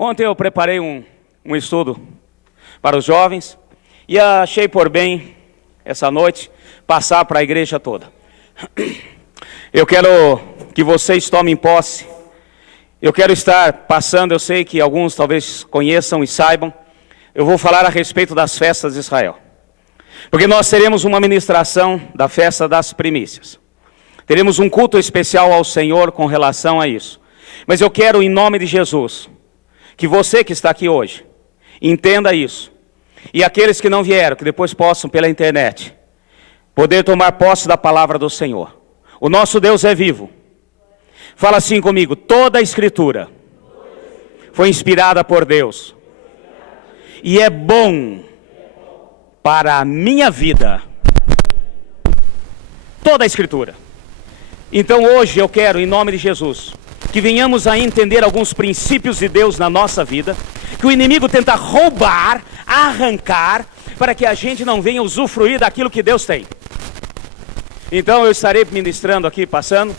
Ontem eu preparei um estudo para os jovens e achei por bem, essa noite, passar para a igreja toda. Eu quero que vocês tomem posse. Eu quero estar passando, eu sei que alguns talvez conheçam e saibam, eu vou falar a respeito das festas de Israel. Porque nós teremos uma ministração da festa das primícias. Teremos um culto especial ao Senhor com relação a isso. Mas eu quero, em nome de Jesus, que você que está aqui hoje, entenda isso. E aqueles que não vieram, que depois possam pela internet, poder tomar posse da palavra do Senhor. O nosso Deus é vivo. Fala assim comigo: toda a Escritura foi inspirada por Deus. E é bom para a minha vida. Toda a Escritura. Então hoje eu quero, em nome de Jesus, que venhamos a entender alguns princípios de Deus na nossa vida, que o inimigo tenta roubar, arrancar, para que a gente não venha usufruir daquilo que Deus tem. Então eu estarei ministrando aqui, passando.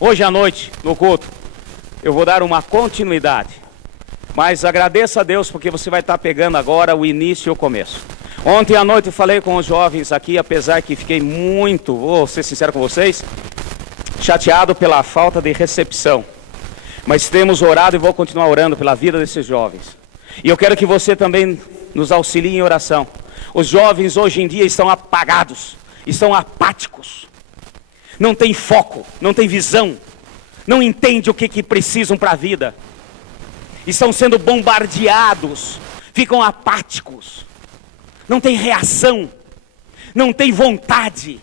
Hoje à noite, no culto, eu vou dar uma continuidade. Mas agradeço a Deus porque você vai estar pegando agora o início e o começo. Ontem à noite eu falei com os jovens aqui, apesar que fiquei muito, vou ser sincero com vocês, chateado pela falta de recepção. Mas temos orado e vou continuar orando pela vida desses jovens. E eu quero que você também nos auxilie em oração. Os jovens hoje em dia estão apagados, estão apáticos. Não tem foco, não tem visão, não entende o que precisam para a vida. Estão sendo bombardeados, ficam apáticos. Não tem reação, não tem vontade.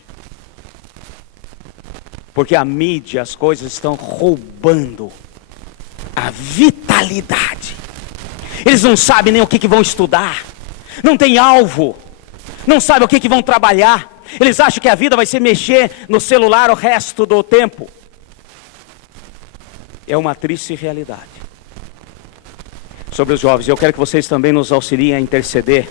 Porque a mídia, as coisas estão roubando a vitalidade. Eles não sabem nem o que vão estudar, não tem alvo, não sabem o que vão trabalhar. Eles acham que a vida vai ser mexer no celular o resto do tempo. É uma triste realidade. Sobre os jovens, eu quero que vocês também nos auxiliem a interceder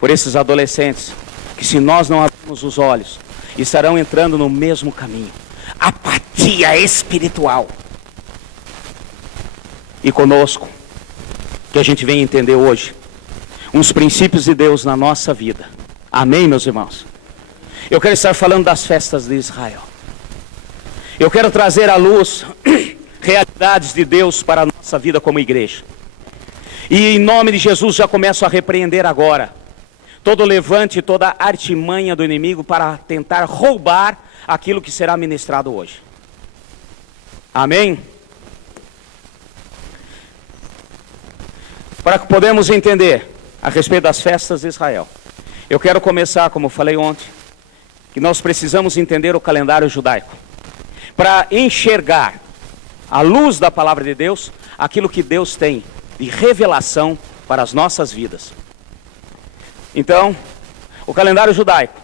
por esses adolescentes, que se nós não abrirmos os olhos, estarão entrando no mesmo caminho. Apatia espiritual. E conosco, que a gente vem entender hoje, uns princípios de Deus na nossa vida. Amém, meus irmãos? Eu quero estar falando das festas de Israel. Eu quero trazer à luz realidades de Deus para a nossa vida como igreja. E em nome de Jesus já começo a repreender agora todo levante, toda artimanha do inimigo para tentar roubar aquilo que será ministrado hoje. Amém? Para que podemos entender a respeito das festas de Israel, eu quero começar, como falei ontem, que nós precisamos entender o calendário judaico, para enxergar, à luz da palavra de Deus, aquilo que Deus tem de revelação para as nossas vidas. Então, o calendário judaico,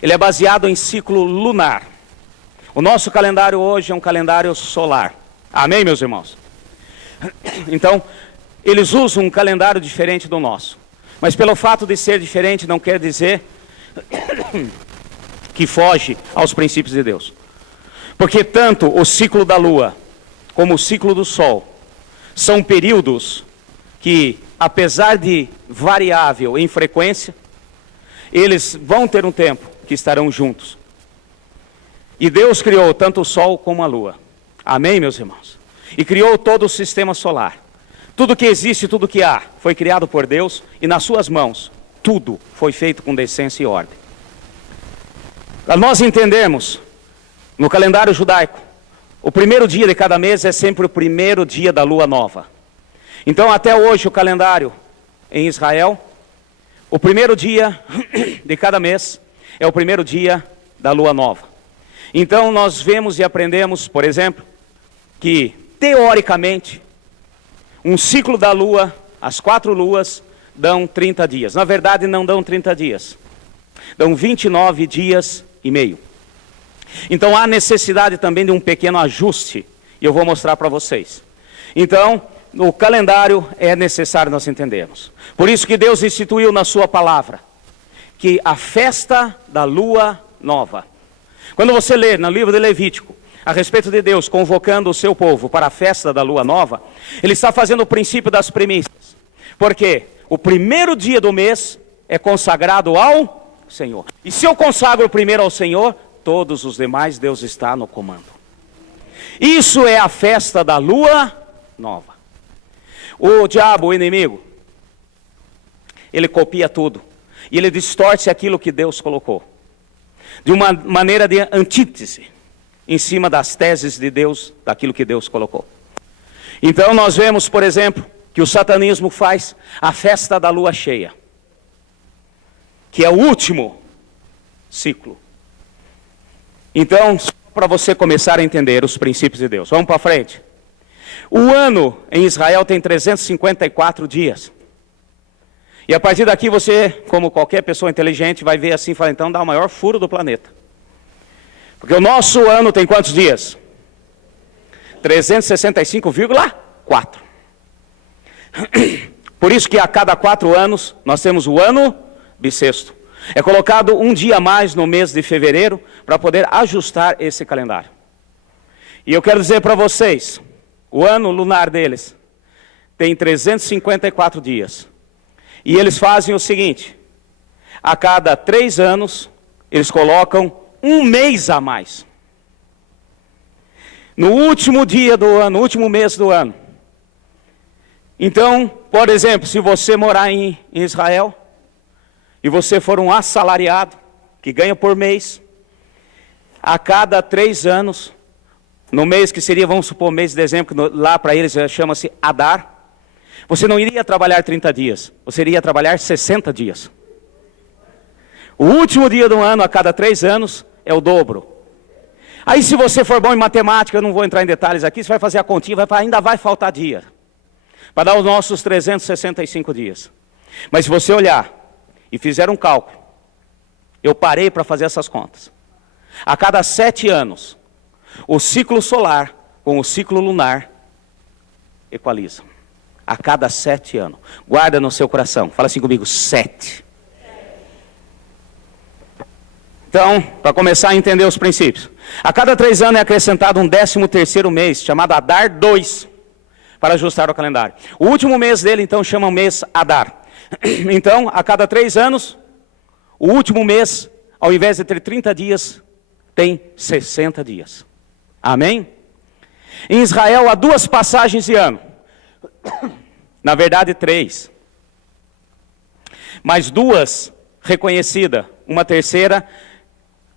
ele é baseado em ciclo lunar. O nosso calendário hoje é um calendário solar. Amém, meus irmãos? Então, eles usam um calendário diferente do nosso. Mas pelo fato de ser diferente, não quer dizer que foge aos princípios de Deus. Porque tanto o ciclo da lua como o ciclo do sol são períodos que, apesar de variável em frequência, eles vão ter um tempo que estarão juntos. E Deus criou tanto o sol como a lua. Amém, meus irmãos? E criou todo o sistema solar. Tudo que existe, tudo que há, foi criado por Deus, e nas suas mãos, tudo foi feito com decência e ordem. Para nós entendermos, no calendário judaico, o primeiro dia de cada mês é sempre o primeiro dia da lua nova. Então, até hoje, o calendário em Israel, o primeiro dia de cada mês é o primeiro dia da lua nova. Então, nós vemos e aprendemos, por exemplo, que, teoricamente, um ciclo da lua, as 4 luas, dão 30 dias. Na verdade, não dão 30 dias. Dão 29 dias e meio. Então, há necessidade também de um pequeno ajuste, e eu vou mostrar para vocês. Então, no calendário é necessário nós entendermos. Por isso que Deus instituiu na sua palavra que a festa da lua nova. Quando você ler no livro de Levítico, a respeito de Deus convocando o seu povo para a festa da lua nova, ele está fazendo o princípio das primícias. Por quê? O primeiro dia do mês é consagrado ao Senhor. E se eu consagro primeiro ao Senhor, todos os demais, Deus está no comando. Isso é a festa da lua nova. O diabo, o inimigo, ele copia tudo. E ele distorce aquilo que Deus colocou. De uma maneira de antítese, em cima das teses de Deus, daquilo que Deus colocou. Então nós vemos, por exemplo, que o satanismo faz a festa da lua cheia, que é o último ciclo. Então, só para você começar a entender os princípios de Deus. Vamos para frente. O ano em Israel tem 354 dias. E a partir daqui você, como qualquer pessoa inteligente, vai ver assim e falar, então dá o maior furo do planeta. Porque o nosso ano tem quantos dias? 365,4. Por isso que a cada 4 anos nós temos o ano bissexto. É colocado um dia a mais no mês de fevereiro para poder ajustar esse calendário. E eu quero dizer para vocês, o ano lunar deles tem 354 dias. E eles fazem o seguinte, a cada 3 anos eles colocam um mês a mais. No último dia do ano, no último mês do ano. Então, por exemplo, se você morar em Israel, e você for um assalariado, que ganha por mês, a cada 3 anos, no mês que seria, vamos supor, mês de dezembro, que lá para eles chama-se Adar, você não iria trabalhar 30 dias, você iria trabalhar 60 dias. O último dia do ano, a cada 3 anos, é o dobro. Aí se você for bom em matemática, eu não vou entrar em detalhes aqui, você vai fazer a continha, ainda vai faltar dia, para dar os nossos 365 dias. Mas se você olhar, e fizer um cálculo, eu parei para fazer essas contas. A cada 7 anos, o ciclo solar com o ciclo lunar equalizam. A cada 7 anos. Guarda no seu coração. Fala assim comigo, 7. Então, para começar a entender os princípios. A cada 3 anos é acrescentado um 13º mês, chamado Adar 2, para ajustar o calendário. O último mês dele, então, chama o mês Adar. Então, a cada 3 anos, o último mês, ao invés de ter 30 dias, tem 60 dias. Amém? Em Israel há 2 passagens de ano. Na verdade, 3. Mas 2 reconhecidas. Uma terceira,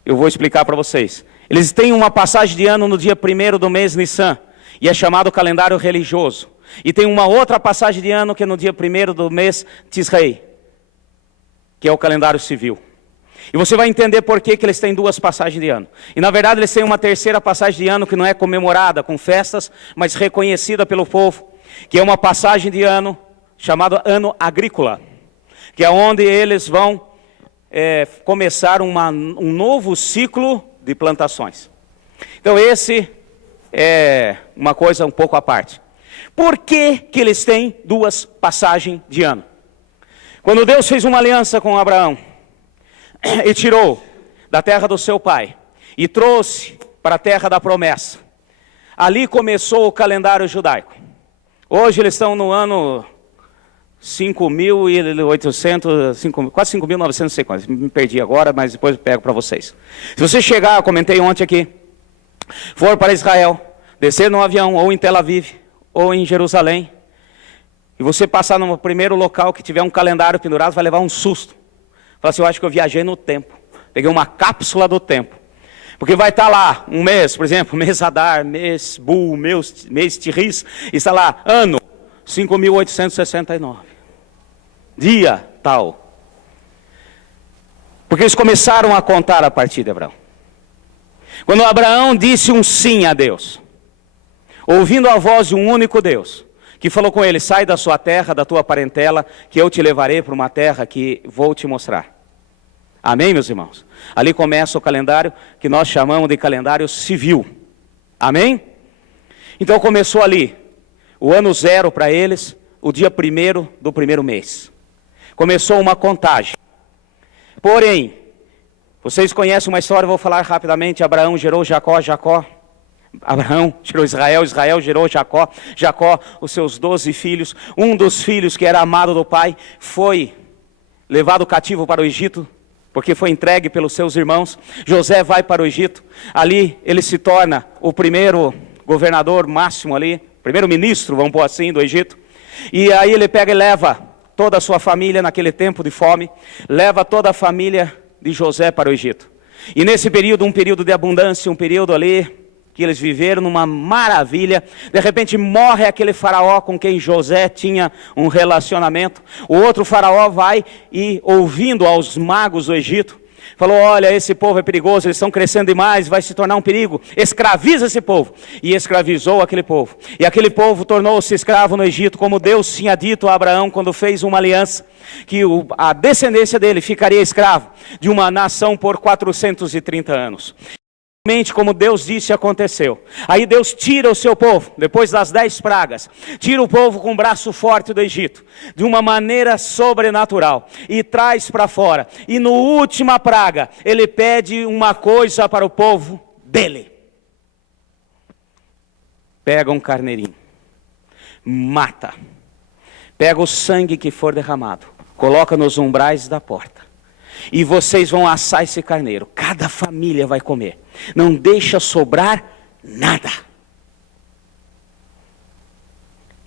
eu vou explicar para vocês. Eles têm uma passagem de ano no dia 1º do mês Nissan, e é chamado calendário religioso. E tem uma outra passagem de ano que é no dia 1º do mês Tisrei, que é o calendário civil. E você vai entender por que eles têm 2 passagens de ano. E na verdade eles têm uma terceira passagem de ano que não é comemorada com festas, mas reconhecida pelo povo, que é uma passagem de ano chamada ano agrícola, que é onde eles vão começar um novo ciclo de plantações. Então esse é uma coisa um pouco à parte. Por que eles têm 2 passagens de ano? Quando Deus fez uma aliança com Abraão, e tirou da terra do seu pai, e trouxe para a terra da promessa, ali começou o calendário judaico. Hoje eles estão no ano 5.800, quase 5.900, não sei quantos, me perdi agora, mas depois eu pego para vocês. Se você chegar, eu comentei ontem aqui, for para Israel, descer num avião, ou em Tel Aviv, ou em Jerusalém, e você passar no primeiro local que tiver um calendário pendurado, vai levar um susto. Fala assim, eu acho que eu viajei no tempo. Peguei uma cápsula do tempo. Porque vai estar lá um mês, por exemplo, mês Adar, mês Bul, mês Tirris, e está lá, ano 5.869. Dia tal. Porque eles começaram a contar a partir de Abraão. Quando Abraão disse um sim a Deus, ouvindo a voz de um único Deus, que falou com ele, sai da sua terra, da tua parentela, que eu te levarei para uma terra que vou te mostrar. Amém, meus irmãos? Ali começa o calendário que nós chamamos de calendário civil. Amém? Então começou ali, o ano 0 para eles, o dia 1º do 1º mês. Começou uma contagem. Porém, vocês conhecem uma história, vou falar rapidamente, Abraão gerou Jacó, Abraão gerou Israel, Israel gerou Jacó, Jacó os seus 12 filhos. Um dos filhos que era amado do pai foi levado cativo para o Egito, porque foi entregue pelos seus irmãos. José vai para o Egito, ali ele se torna o primeiro governador máximo ali, primeiro ministro, vamos pôr assim, do Egito. E aí ele pega e leva toda a sua família naquele tempo de fome, leva toda a família de José para o Egito. E nesse período, um período de abundância, um período ali que eles viveram numa maravilha, de repente morre aquele faraó com quem José tinha um relacionamento. O outro faraó vai e, ouvindo aos magos do Egito, falou: olha, esse povo é perigoso, eles estão crescendo demais, vai se tornar um perigo, escraviza esse povo. E escravizou aquele povo. E aquele povo tornou-se escravo no Egito, como Deus tinha dito a Abraão quando fez uma aliança, que a descendência dele ficaria escravo de uma nação por 430 anos. Como Deus disse, aconteceu. Aí Deus tira o seu povo, depois das 10 pragas, tira o povo com o braço forte do Egito, de uma maneira sobrenatural, e traz para fora. E no última praga, ele pede uma coisa para o povo dele: pega um carneirinho, mata, pega o sangue que for derramado, coloca nos umbrais da porta, e vocês vão assar esse carneiro, cada família vai comer, não deixa sobrar nada.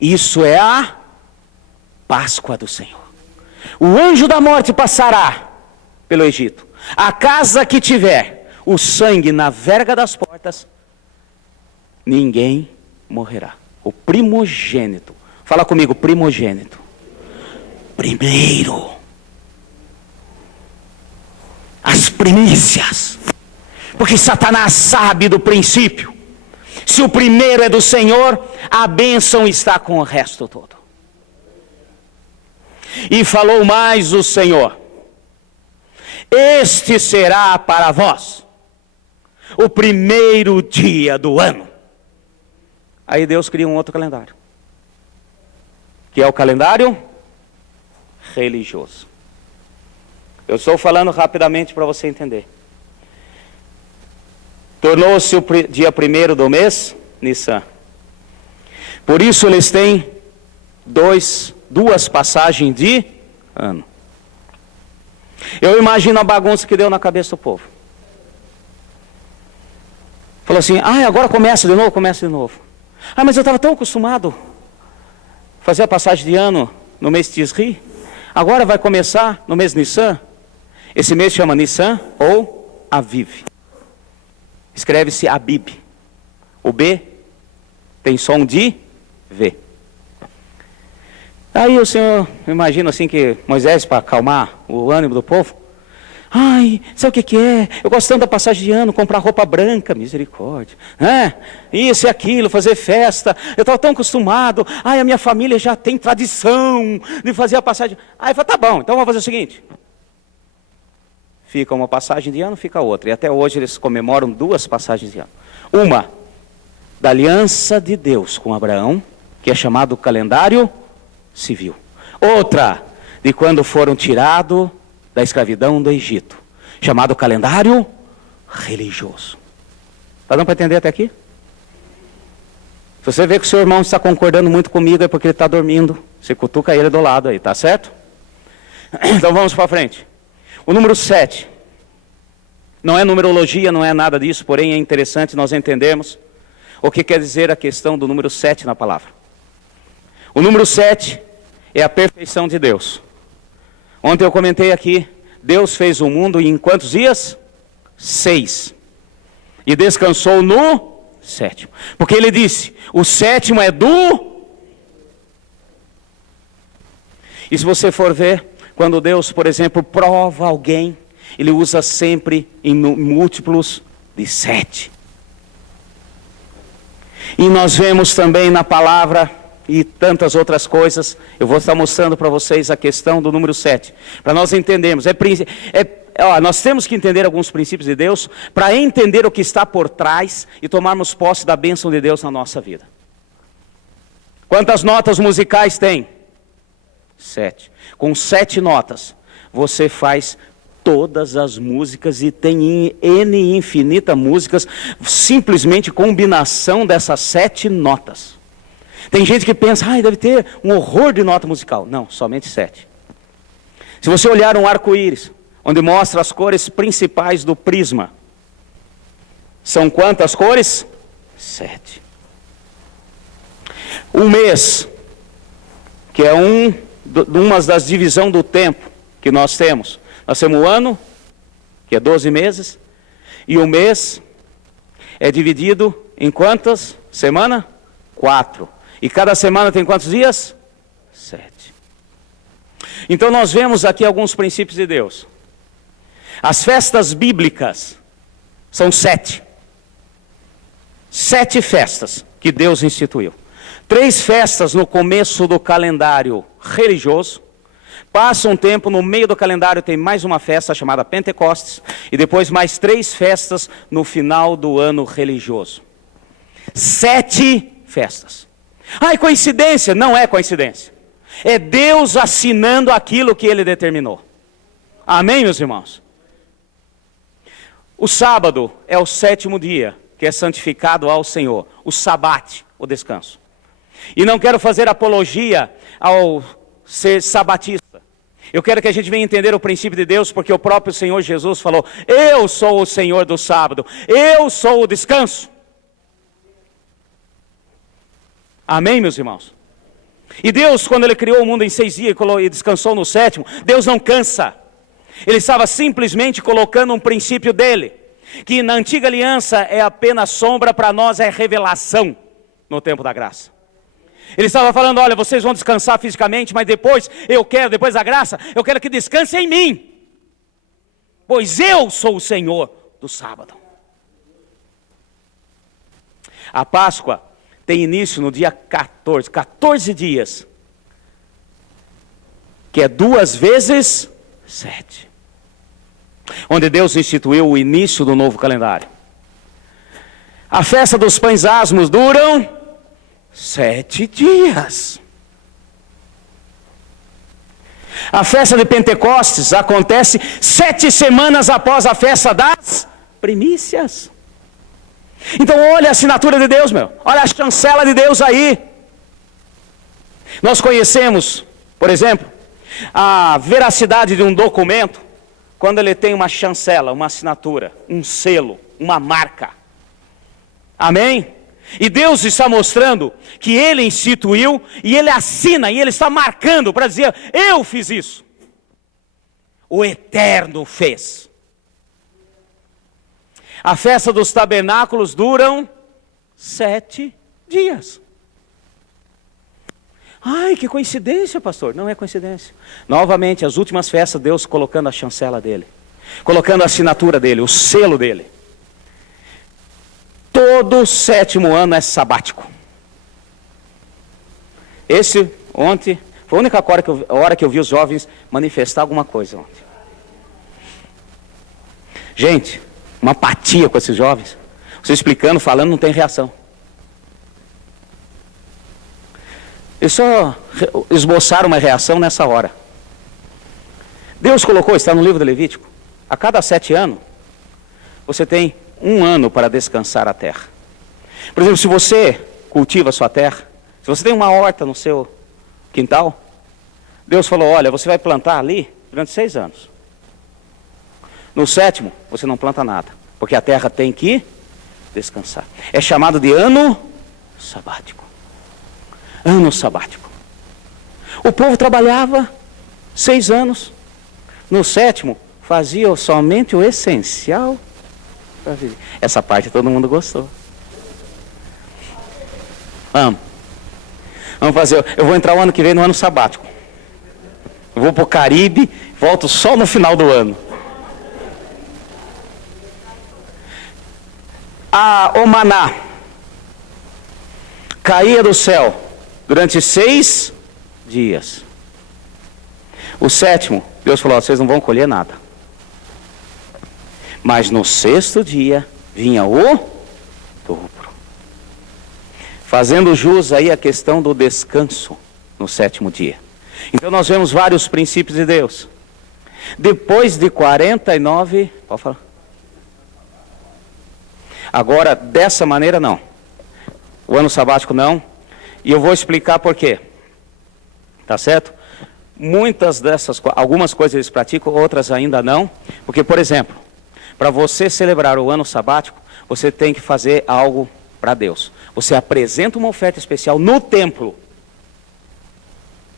Isso é a Páscoa do Senhor. O anjo da morte passará pelo Egito, a casa que tiver o sangue na verga das portas, ninguém morrerá. O primogênito, fala comigo, primogênito, primeiro, as primícias, porque Satanás sabe do princípio: se o primeiro é do Senhor, a bênção está com o resto todo. E falou mais o Senhor: este será para vós o primeiro dia do ano. Aí Deus cria um outro calendário, que é o calendário religioso. Eu estou falando rapidamente para você entender. Tornou-se o dia 1º do mês, Nissan. Por isso eles têm duas passagens de ano. Eu imagino a bagunça que deu na cabeça do povo. Falou assim: agora começa de novo. Mas eu estava tão acostumado a fazer a passagem de ano no mês Tisri. Agora vai começar no mês Nissan. Esse mês chama Nissan ou Aviv. Escreve-se Abib. O B tem som de V. Aí o Senhor, eu imagino assim que Moisés, para acalmar o ânimo do povo: sabe o que é? Eu gosto tanto da passagem de ano, comprar roupa branca, misericórdia. Isso e aquilo, fazer festa. Eu estava tão acostumado. A minha família já tem tradição de fazer a passagem. Aí falou: tá bom, então vamos fazer o seguinte. Fica uma passagem de ano, fica outra. E até hoje eles comemoram 2 passagens de ano. Uma da aliança de Deus com Abraão, que é chamado calendário civil. Outra de quando foram tirados da escravidão do Egito, chamado calendário religioso. Está dando para entender até aqui? Se você vê que o seu irmão está concordando muito comigo, é porque ele está dormindo. Você cutuca ele do lado aí, tá certo? Então vamos para frente. O número 7, não é numerologia, não é nada disso, porém é interessante nós entendermos o que quer dizer a questão do número 7 na palavra. O número 7 é a perfeição de Deus. Ontem eu comentei aqui, Deus fez o mundo em quantos dias? 6. E descansou no 7º. Porque ele disse, o 7º é do... E se você for ver, quando Deus, por exemplo, prova alguém, Ele usa sempre em múltiplos de 7. E nós vemos também na palavra e tantas outras coisas. Eu vou estar mostrando para vocês a questão do número 7. Para nós entendermos. Nós temos que entender alguns princípios de Deus para entender o que está por trás e tomarmos posse da bênção de Deus na nossa vida. Quantas notas musicais tem? 7. Com 7 notas, você faz todas as músicas e tem N infinita músicas, simplesmente combinação dessas 7 notas. Tem gente que pensa, deve ter um horror de nota musical. Não, somente 7. Se você olhar um arco-íris, onde mostra as cores principais do prisma, são quantas cores? 7. O mês, que é uma das divisões do tempo que nós temos. Nós temos o ano, que é 12 meses, e o mês é dividido em quantas semanas? 4. E cada semana tem quantos dias? 7. Então nós vemos aqui alguns princípios de Deus. As festas bíblicas são 7. 7 festas que Deus instituiu. 3 festas no começo do calendário religioso. Passa um tempo, no meio do calendário tem mais uma festa chamada Pentecostes. E depois mais 3 festas no final do ano religioso. 7 festas. É coincidência? Não é coincidência. É Deus assinando aquilo que Ele determinou. Amém, meus irmãos? O sábado é o 7º dia, que é santificado ao Senhor. O sabate, o descanso. E não quero fazer apologia ao ser sabatista. Eu quero que a gente venha entender o princípio de Deus, porque o próprio Senhor Jesus falou: eu sou o Senhor do sábado, eu sou o descanso. Amém, meus irmãos? E Deus, quando Ele criou o mundo em 6 dias e descansou no 7º, Deus não cansa. Ele estava simplesmente colocando um princípio dele, que na antiga aliança é apenas sombra, para nós é revelação no tempo da graça. Ele estava falando: olha, vocês vão descansar fisicamente, mas depois depois da graça, eu quero que descansem em mim. Pois eu sou o Senhor do sábado. A Páscoa tem início no dia 14, 14 dias, que é 2 vezes 7. Onde Deus instituiu o início do novo calendário. A festa dos pães asmos duram 7 dias. A festa de Pentecostes acontece 7 semanas após a festa das primícias. Então olha a assinatura de Deus, olha a chancela de Deus aí. Nós conhecemos, por exemplo, a veracidade de um documento quando ele tem uma chancela, uma assinatura, um selo, uma marca. Amém? E Deus está mostrando que Ele instituiu e Ele assina e Ele está marcando para dizer: eu fiz isso. O Eterno fez. A festa dos tabernáculos duram 7 dias. Que coincidência, pastor. Não é coincidência. Novamente, as últimas festas, Deus colocando a chancela dele, colocando a assinatura dele, o selo dele. Todo 7º ano é sabático. Ontem, foi a única hora que eu vi os jovens manifestar alguma coisa ontem. Gente, uma apatia com esses jovens. Você explicando, falando, não tem reação. Eles só esboçaram uma reação nessa hora. Deus colocou, está no livro do Levítico, a cada 7 anos, você tem 1 ano para descansar a terra. Por exemplo, se você cultiva a sua terra, se você tem uma horta no seu quintal, Deus falou: olha, você vai plantar ali durante 6 anos. No 7º, você não planta nada, porque a terra tem que descansar. É chamado de ano sabático. Ano sabático. O povo trabalhava 6 anos. No 7º, fazia somente o essencial para viver. Essa parte todo mundo gostou. Vamos fazer. Eu vou entrar o ano que vem no ano sabático. Eu vou para o Caribe, volto só no final do ano. O maná caía do céu durante 6 dias. O 7º, Deus falou: vocês não vão colher nada. Mas no 6º dia vinha o dobro. Fazendo jus aí a questão do descanso no 7º dia. Então nós vemos vários princípios de Deus. Depois de 49, pode falar. Agora, dessa maneira não. O ano sabático não. E eu vou explicar por quê. Tá certo? Muitas dessas, algumas coisas eles praticam, outras ainda não. Porque, por exemplo, para você celebrar o ano sabático, você tem que fazer algo para Deus. Você apresenta uma oferta especial no templo.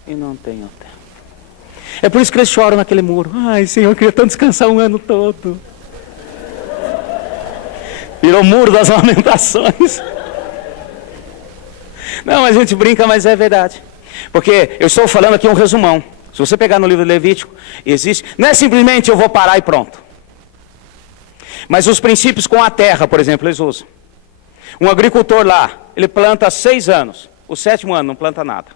E não tem o templo. É por isso que eles choram naquele muro. Ai, Senhor, eu queria tanto descansar um ano todo. Virou muro das lamentações. Não, a gente brinca, mas é verdade. Porque eu estou falando aqui um resumão. Se você pegar no livro de Levítico, existe... Não é simplesmente eu vou parar e pronto. Mas os princípios com a terra, por exemplo, eles usam. Um agricultor lá, ele planta 6 anos. O 7º ano não planta nada.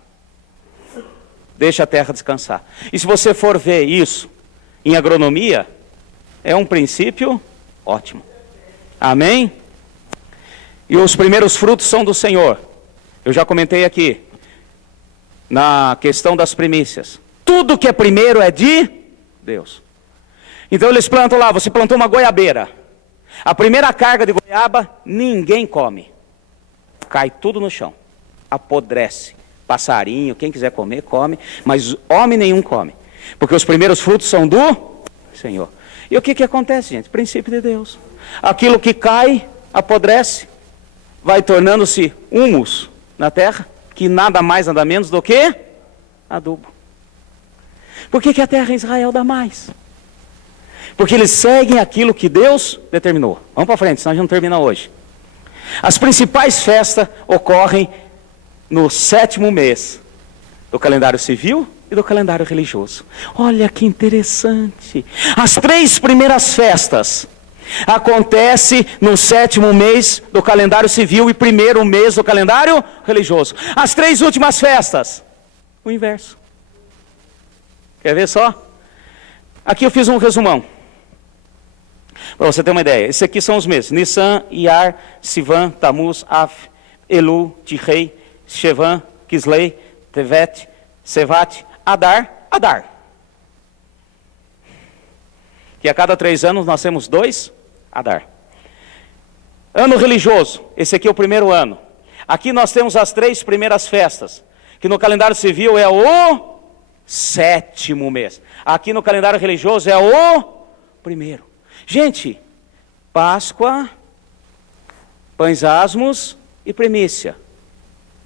Deixa a terra descansar. E se você for ver isso em agronomia, é um princípio ótimo. Amém? E os primeiros frutos são do Senhor. Eu já comentei aqui, na questão das primícias. Tudo que é primeiro é de Deus. Então eles plantam lá, você plantou uma goiabeira. A primeira carga de goiaba, ninguém come. Cai tudo no chão. Apodrece. Passarinho, quem quiser comer, come. Mas homem nenhum come. Porque os primeiros frutos são do Senhor. E o que acontece, gente? Princípio de Deus. Aquilo que cai, apodrece, vai tornando-se humus na terra, que nada mais, nada menos do que adubo. Por que a terra em Israel dá mais? Porque eles seguem aquilo que Deus determinou. Vamos para frente, senão a gente não termina hoje. As principais festas ocorrem no 7º mês do calendário civil e do calendário religioso. Olha que interessante. As 3 primeiras festas acontecem no 7º mês do calendário civil e 1º mês do calendário religioso. As 3 últimas festas, o inverso. Quer ver só? Aqui eu fiz um resumão. Para você ter uma ideia. Esses aqui são os meses. Nissan, Iyar, Sivan, Tammuz, Av, Elu, Tishrei, Shevan, Kislei, Tevet, Sevat, Adar, Adar. Que a cada 3 anos nós temos 2 Adar. Ano religioso, esse aqui é o 1º ano. Aqui nós temos as 3 primeiras festas, que no calendário civil é o 7º mês. Aqui no calendário religioso é o 1º. Gente, Páscoa, pães asmos e primícia.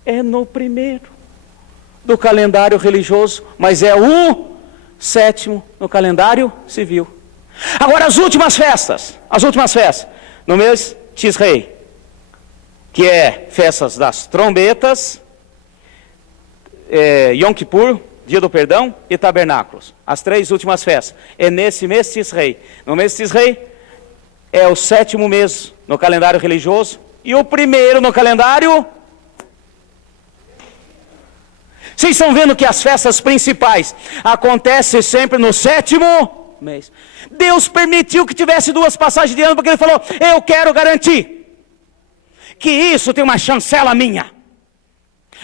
É no 1º do calendário religioso, mas é o 7º no calendário civil. Agora as últimas festas, no mês Tishrei, que é festas das trombetas, Yom Kippur, Dia do Perdão e Tabernáculos. As 3 últimas festas. É nesse mês Tishrei. No mês Tishrei é o 7º mês no calendário religioso e o 1º no calendário. Vocês estão vendo que as festas principais acontecem sempre no 7º mês. Deus permitiu que tivesse 2 passagens de ano porque Ele falou, eu quero garantir que isso tem uma chancela minha.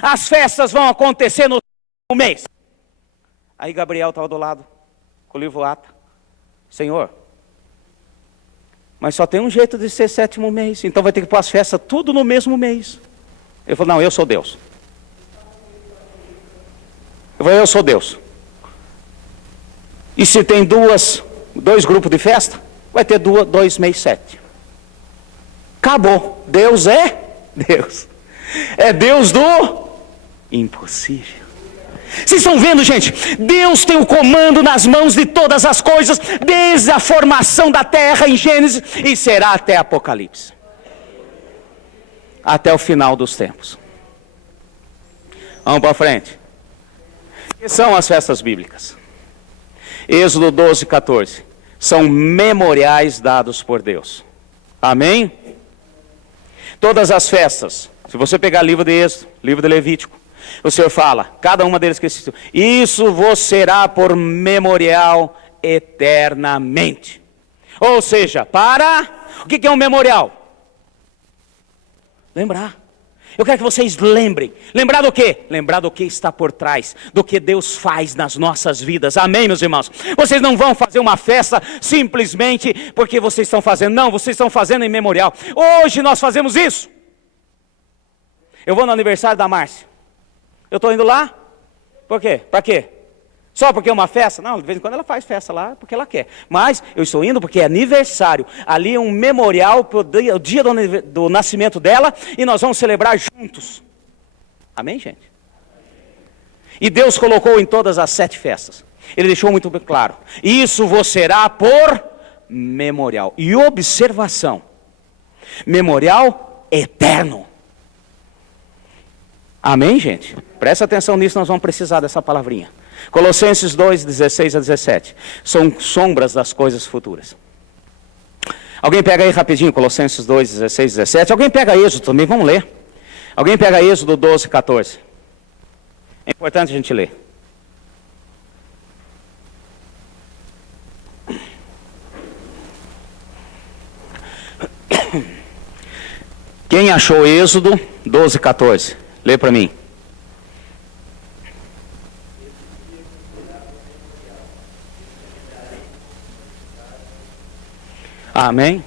As festas vão acontecer no 7º mês. Aí Gabriel estava do lado, com o livro Ata. Senhor, mas só tem um jeito de ser 7º mês, então vai ter que pôr as festas tudo no mesmo mês. Ele falou, não, eu sou Deus. Eu sou Deus. E se tem 2 grupos de festa, vai ter 2 mês 7. Acabou. Deus é Deus. É Deus do impossível. Vocês estão vendo, gente? Deus tem o comando nas mãos de todas as coisas, desde a formação da terra em Gênesis, e será até Apocalipse. Até o final dos tempos. Vamos para frente. O que são as festas bíblicas? Êxodo 12, 14. São memoriais dados por Deus. Amém? Todas as festas, se você pegar o livro de Êxodo, livro de Levítico, o Senhor fala, cada uma deles que existiu, isso vos será por memorial eternamente. Ou seja, o que é um memorial? Lembrar. Eu quero que vocês lembrem. Lembrar do quê? Lembrar do que está por trás, do que Deus faz nas nossas vidas. Amém, meus irmãos? Vocês não vão fazer uma festa simplesmente porque vocês estão fazendo. Não, vocês estão fazendo em memorial. Hoje nós fazemos isso. Eu vou no aniversário da Márcia. Eu estou indo lá? Por quê? Para quê? Só porque é uma festa? Não, de vez em quando ela faz festa lá porque ela quer. Mas eu estou indo porque é aniversário. Ali é um memorial para o dia do nascimento dela. E nós vamos celebrar juntos. Amém, gente? E Deus colocou em todas as 7 festas. Ele deixou muito claro. Isso vos será por memorial. E observação. Memorial eterno. Amém, gente? Presta atenção nisso, nós vamos precisar dessa palavrinha. Colossenses 2, 16 a 17. São sombras das coisas futuras. Alguém pega aí rapidinho, Colossenses 2, 16 e 17. Alguém pega Êxodo também, vamos ler. Alguém pega Êxodo 12, 14. É importante a gente ler. Quem achou Êxodo 12, 14? Lê para mim. Amém?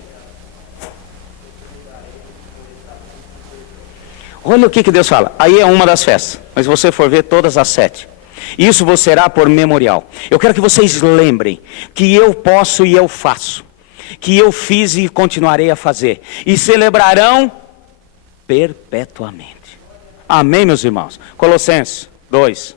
Olha o que Deus fala. Aí é uma das festas. Mas se você for ver todas as 7. Isso vos será por memorial. Eu quero que vocês lembrem que eu posso e eu faço. Que eu fiz e continuarei a fazer. E celebrarão perpetuamente. Amém, meus irmãos? Colossenses 2.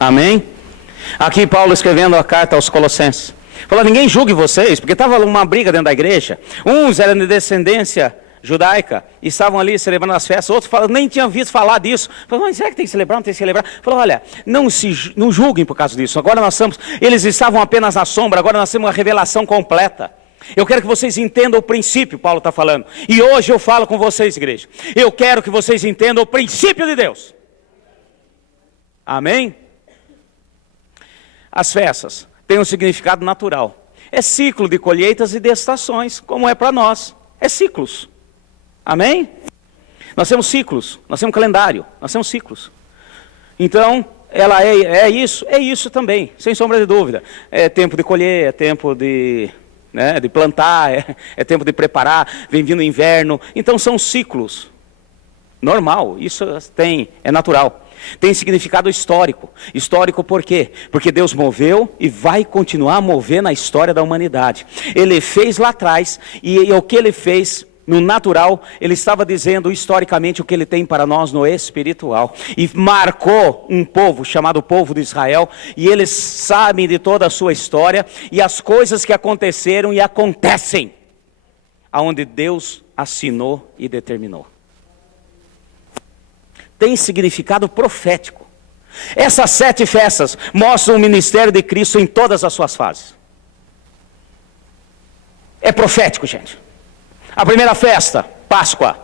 Amém? Aqui Paulo escrevendo a carta aos Colossenses. Falou, ninguém julgue vocês, porque estava uma briga dentro da igreja. Uns eram de descendência judaica, e estavam ali celebrando as festas. Outros nem tinham visto falar disso. Falou, mas será que tem que celebrar? Não tem que celebrar? Falou, olha, não julguem por causa disso. Agora nós estamos, eles estavam apenas na sombra, agora nós temos uma revelação completa. Eu quero que vocês entendam o princípio, Paulo está falando. E hoje eu falo com vocês, igreja. Eu quero que vocês entendam o princípio de Deus. Amém? As festas têm um significado natural. É ciclo de colheitas e de estações, como é para nós. É ciclos. Amém? Nós temos ciclos, nós temos calendário, nós temos ciclos. Então, ela é isso também, sem sombra de dúvida. É tempo de colher, é tempo de plantar, é tempo de preparar, vem vindo o inverno. Então são ciclos. Normal, isso é natural. Tem significado histórico. Histórico por quê? Porque Deus moveu e vai continuar a mover na história da humanidade. Ele fez lá atrás, e o que ele fez no natural, ele estava dizendo historicamente o que ele tem para nós no espiritual. E marcou um povo chamado povo de Israel, e eles sabem de toda a sua história, e as coisas que aconteceram e acontecem, aonde Deus assinou e determinou. Tem significado profético. Essas 7 festas mostram o ministério de Cristo em todas as suas fases. É profético, gente. A primeira festa, Páscoa.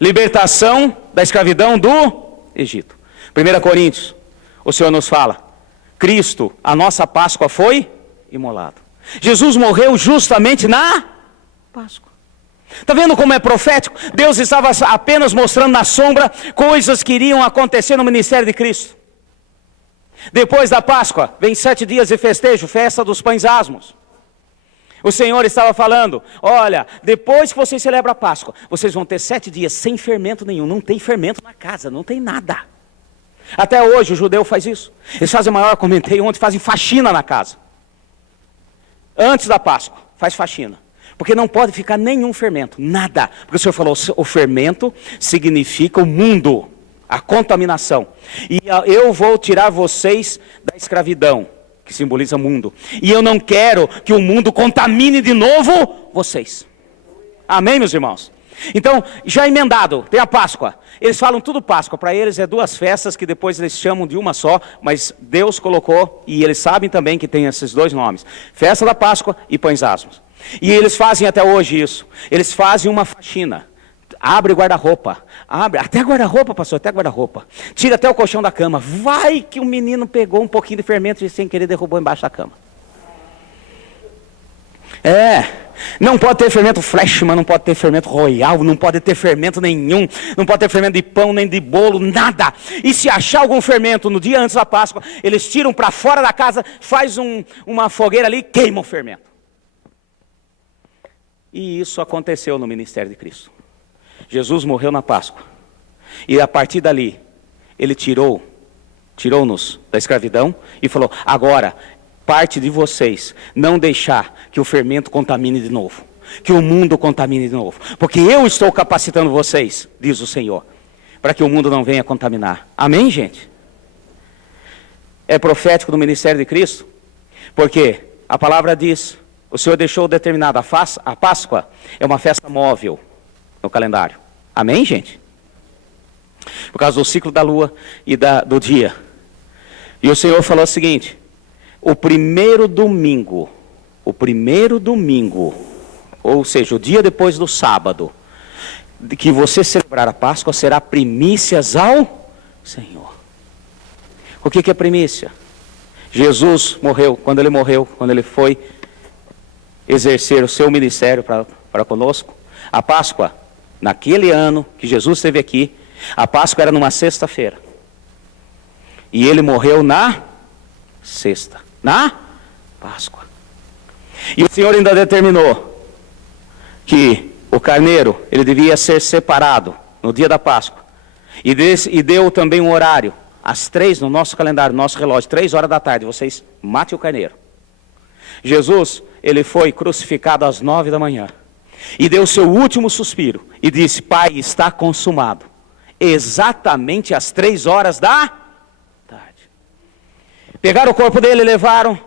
Libertação da escravidão do Egito. 1 Coríntios, o Senhor nos fala. Cristo, a nossa Páscoa foi imolado. Jesus morreu justamente na Páscoa. Está vendo como é profético? Deus estava apenas mostrando na sombra coisas que iriam acontecer no ministério de Cristo. Depois da Páscoa, vem 7 dias de festejo, festa dos pães asmos. O Senhor estava falando, olha, depois que vocês celebram a Páscoa, vocês vão ter 7 dias sem fermento nenhum. Não tem fermento na casa, não tem nada. Até hoje o judeu faz isso. Eles fazem maior, comentei ontem, fazem faxina na casa. Antes da Páscoa, faz faxina. Porque não pode ficar nenhum fermento, nada. Porque o Senhor falou, o fermento significa o mundo, a contaminação. E eu vou tirar vocês da escravidão, que simboliza o mundo. E eu não quero que o mundo contamine de novo vocês. Amém, meus irmãos? Então, já emendado, tem a Páscoa. Eles falam tudo Páscoa. Para eles é 2 festas que depois eles chamam de uma só. Mas Deus colocou, e eles sabem também que tem esses 2 nomes. Festa da Páscoa e pães asmos. E eles fazem até hoje isso. Eles fazem uma faxina. Abre guarda-roupa. Abre, até guarda-roupa, pastor, até guarda-roupa. Tira até o colchão da cama. Vai que o menino pegou um pouquinho de fermento e sem querer derrubou embaixo da cama. Não pode ter fermento Flashman, não pode ter fermento Royal, não pode ter fermento nenhum, não pode ter fermento de pão, nem de bolo, nada. E se achar algum fermento no dia antes da Páscoa, eles tiram para fora da casa, faz uma fogueira ali e queimam o fermento. E isso aconteceu no ministério de Cristo. Jesus morreu na Páscoa. E a partir dali, ele tirou-nos da escravidão e falou: agora, parte de vocês não deixar que o fermento contamine de novo, que o mundo contamine de novo, porque eu estou capacitando vocês, diz o Senhor, para que o mundo não venha contaminar. Amém, gente? É profético no ministério de Cristo, porque a palavra diz, o Senhor deixou determinada, a Páscoa é uma festa móvel no calendário. Amém, gente? Por causa do ciclo da lua e do dia. E o Senhor falou o seguinte: o primeiro domingo, ou seja, o dia depois do sábado, que você celebrar a Páscoa, será primícias ao Senhor. O que é primícia? Jesus morreu, quando ele foi exercer o seu ministério para conosco, a Páscoa, naquele ano que Jesus esteve aqui, a Páscoa era numa sexta-feira. E ele morreu na sexta. Na Páscoa. E o Senhor ainda determinou que o carneiro, ele devia ser separado no dia da Páscoa. E deu também um horário, às 3 no nosso calendário, no nosso relógio, 3 horas da tarde, vocês matem o carneiro. Jesus, ele foi crucificado às 9 da manhã. E deu o seu último suspiro. E disse: Pai, está consumado. Exatamente às 3 horas da tarde. Pegaram o corpo dele e levaram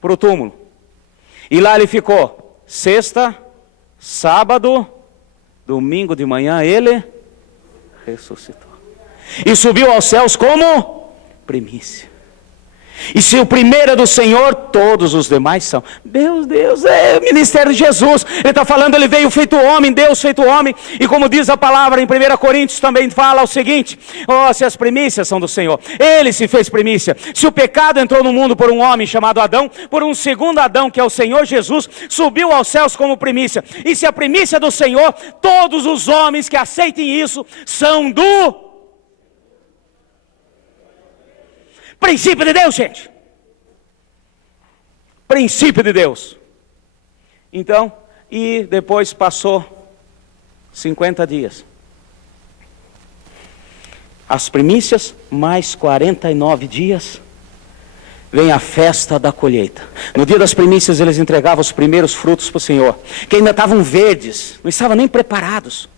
para o túmulo. E lá ele ficou. Sexta, sábado, domingo de manhã ele ressuscitou. E subiu aos céus como primícia. E se o primeiro é do Senhor, todos os demais são. Deus, é o ministério de Jesus. Ele está falando, ele veio feito homem, Deus feito homem. E como diz a palavra em 1 Coríntios também fala o seguinte: se as primícias são do Senhor, ele se fez primícia. Se o pecado entrou no mundo por um homem chamado Adão, por um segundo Adão, que é o Senhor Jesus, subiu aos céus como primícia. E se a primícia é do Senhor, todos os homens que aceitem isso são do princípio de Deus, gente. Princípio de Deus. Então, e depois passou 50 dias. As primícias, mais 49 dias, vem a festa da colheita. No dia das primícias, eles entregavam os primeiros frutos para o Senhor, que ainda estavam verdes, não estavam nem preparados.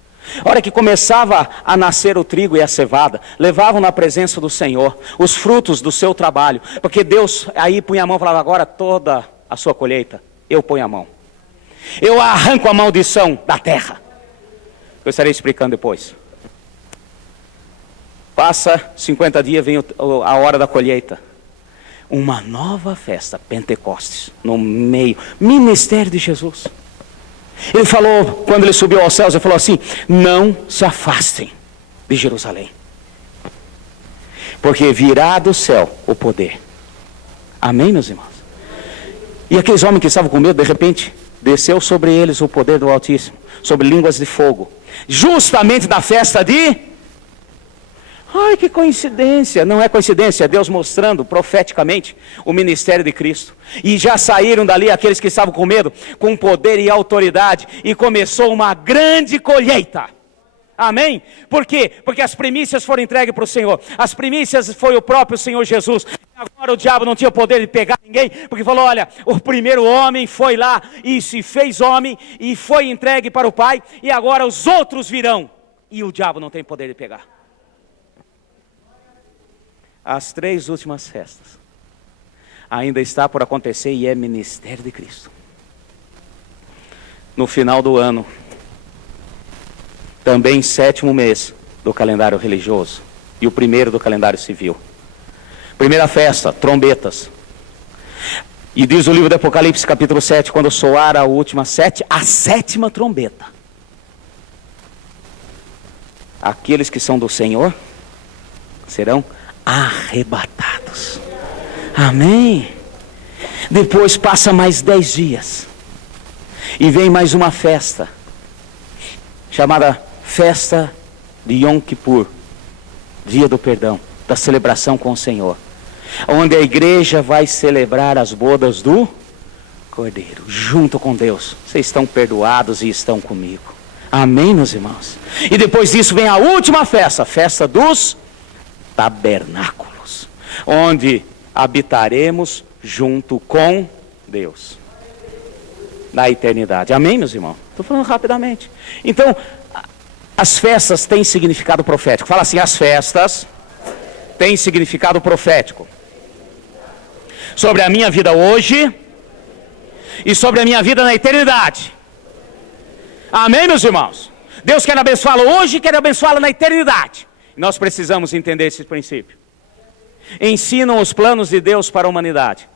A hora que começava a nascer o trigo e a cevada, levavam na presença do Senhor os frutos do seu trabalho, porque Deus aí punha a mão e falava: agora toda a sua colheita, eu ponho a mão. Eu arranco a maldição da terra. Eu estarei explicando depois. Passa 50 dias, vem a hora da colheita. Uma nova festa, Pentecostes, no meio, ministério de Jesus. Ele falou, quando ele subiu aos céus, ele falou assim: não se afastem de Jerusalém, porque virá do céu o poder. Amém, meus irmãos? E aqueles homens que estavam com medo, de repente, desceu sobre eles o poder do Altíssimo, sobre línguas de fogo, justamente da festa de... Ai, que coincidência! Não é coincidência, é Deus mostrando profeticamente o ministério de Cristo. E já saíram dali aqueles que estavam com medo, com poder e autoridade, e começou uma grande colheita. Amém? Por quê? Porque as primícias foram entregues para o Senhor. As primícias foi o próprio Senhor Jesus. Agora o diabo não tinha poder de pegar ninguém, porque falou: olha, o primeiro homem foi lá e se fez homem e foi entregue para o Pai, e agora os outros virão, e o diabo não tem poder de pegar. As 3 últimas festas ainda está por acontecer, e é ministério de Cristo. No final do ano, também 7º mês do calendário religioso e o primeiro do calendário civil. Primeira festa, trombetas. E diz o livro do Apocalipse, capítulo 7, quando soar a última a 7ª trombeta. aqueles que são do Senhor serão arrebatados. Amém? Depois passa mais 10 dias e vem mais uma festa, chamada Festa de Yom Kippur, Dia do Perdão, da celebração com o Senhor, onde a igreja vai celebrar as bodas do Cordeiro, junto com Deus. Vocês estão perdoados e estão comigo. Amém, meus irmãos? E depois disso vem a última festa, a festa dos tabernáculos, onde habitaremos junto com Deus na eternidade. Amém, meus irmãos? Estou falando rapidamente. Então, as festas têm significado profético. Fala assim: as festas têm significado profético sobre a minha vida hoje e sobre a minha vida na eternidade. Amém, meus irmãos? Deus quer abençoá-lo hoje e quer abençoá-lo na eternidade. Nós precisamos entender esse princípio. Ensinam os planos de Deus para a humanidade.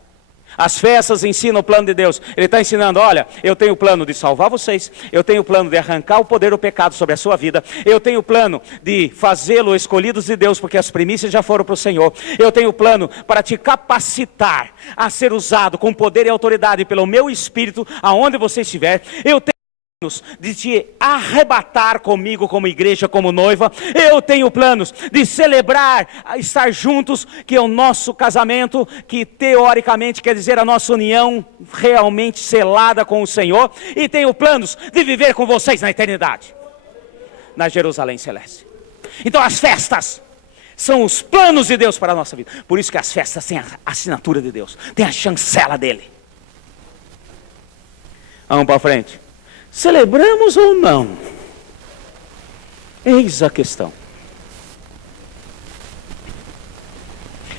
As festas ensinam o plano de Deus. Ele está ensinando: olha, eu tenho o plano de salvar vocês, eu tenho o plano de arrancar o poder do pecado sobre a sua vida, eu tenho o plano de fazê-lo escolhidos de Deus, porque as primícias já foram para o Senhor, eu tenho o plano para te capacitar a ser usado com poder e autoridade pelo meu Espírito, aonde você estiver. Eu tenho planos de te arrebatar comigo como igreja, como noiva. Eu tenho planos de celebrar, estar juntos, que é o nosso casamento, que teoricamente quer dizer a nossa união realmente selada com o Senhor. E tenho planos de viver com vocês na eternidade, na Jerusalém Celeste. Então as festas são os planos de Deus para a nossa vida. Por isso que as festas têm a assinatura de Deus, tem a chancela dele. Vamos para frente. Celebramos ou não? Eis a questão.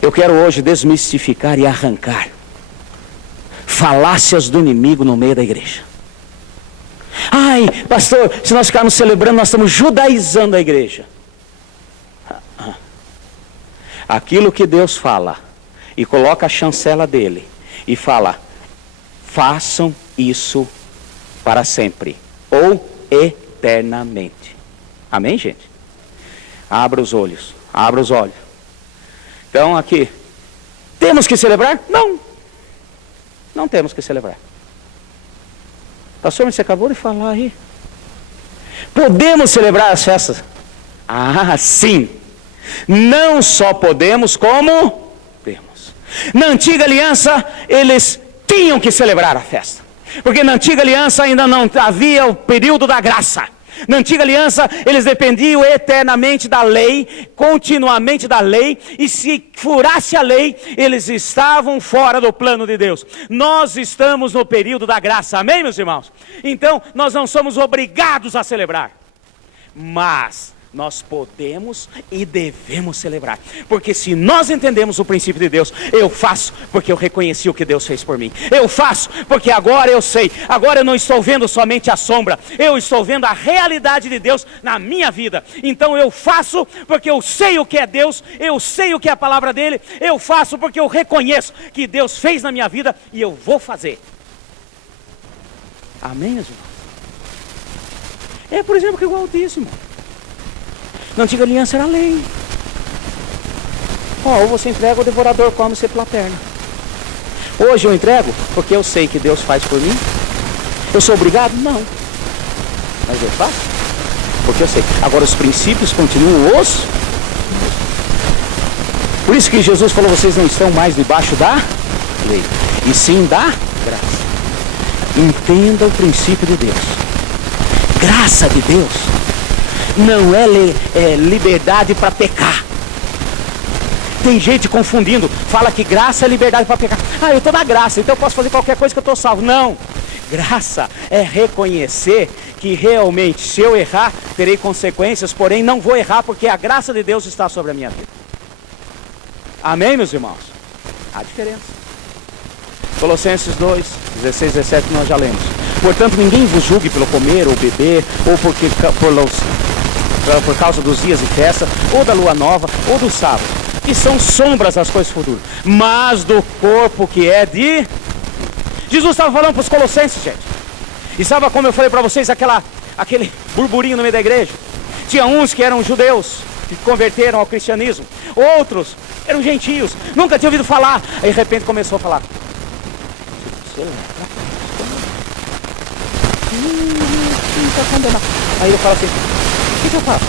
Eu quero hoje desmistificar e arrancar falácias do inimigo no meio da igreja. Ai, pastor, se nós ficarmos celebrando, nós estamos judaizando a igreja. Aquilo que Deus fala e coloca a chancela dele e fala: façam isso para sempre ou eternamente. Amém, gente? Abra os olhos, abra os olhos. Então aqui, temos que celebrar? Não, não temos que celebrar. Pastor, você acabou de falar aí. Podemos celebrar as festas? Ah, sim. Não só podemos, como temos. Na antiga aliança, eles tinham que celebrar a festa, porque na antiga aliança ainda não havia o período da graça. Na antiga aliança, eles dependiam eternamente da lei, continuamente da lei, e se furasse a lei, eles estavam fora do plano de Deus. Nós estamos no período da graça, amém, meus irmãos? Então, nós não somos obrigados a celebrar, mas nós podemos e devemos celebrar, porque se nós entendemos o princípio de Deus, eu faço porque eu reconheci o que Deus fez por mim, eu faço porque agora eu sei, agora eu não estou vendo somente a sombra, eu estou vendo a realidade de Deus na minha vida. Então eu faço porque eu sei o que é Deus, eu sei o que é a palavra dele, eu faço porque eu reconheço que Deus fez na minha vida e eu vou fazer. Amém, meus irmãos? É, por exemplo, que igual o dízimo. Na antiga aliança era lei. Ou você entrega, o devorador come você pela perna. Hoje eu entrego porque eu sei que Deus faz por mim. Eu sou obrigado? Não. Mas eu faço porque eu sei. Agora os princípios continuam os. Por isso que Jesus falou: vocês não estão mais debaixo da lei, e sim da graça. Entenda o princípio de Deus. Graça de Deus não é liberdade para pecar. Tem gente confundindo, fala que graça é liberdade para pecar. Ah, eu estou na graça, então eu posso fazer qualquer coisa que eu estou salvo. Não, graça é reconhecer que realmente, se eu errar, terei consequências, porém não vou errar, porque a graça de Deus está sobre a minha vida. Amém, meus irmãos? Há diferença. Colossenses 2, 16, 17, nós já lemos. Portanto, ninguém vos julgue pelo comer ou beber, ou por causa dos dias de festa, ou da lua nova, ou do sábado, que são sombras das coisas futuras, mas do corpo que é de... Jesus estava falando para os colossenses, gente. E sabe como eu falei para vocês, aquele burburinho no meio da igreja? Tinha uns que eram judeus, que converteram ao cristianismo. Outros eram gentios, nunca tinha ouvido falar. Aí de repente começou a falar. Aí ele fala assim, o que eu faço?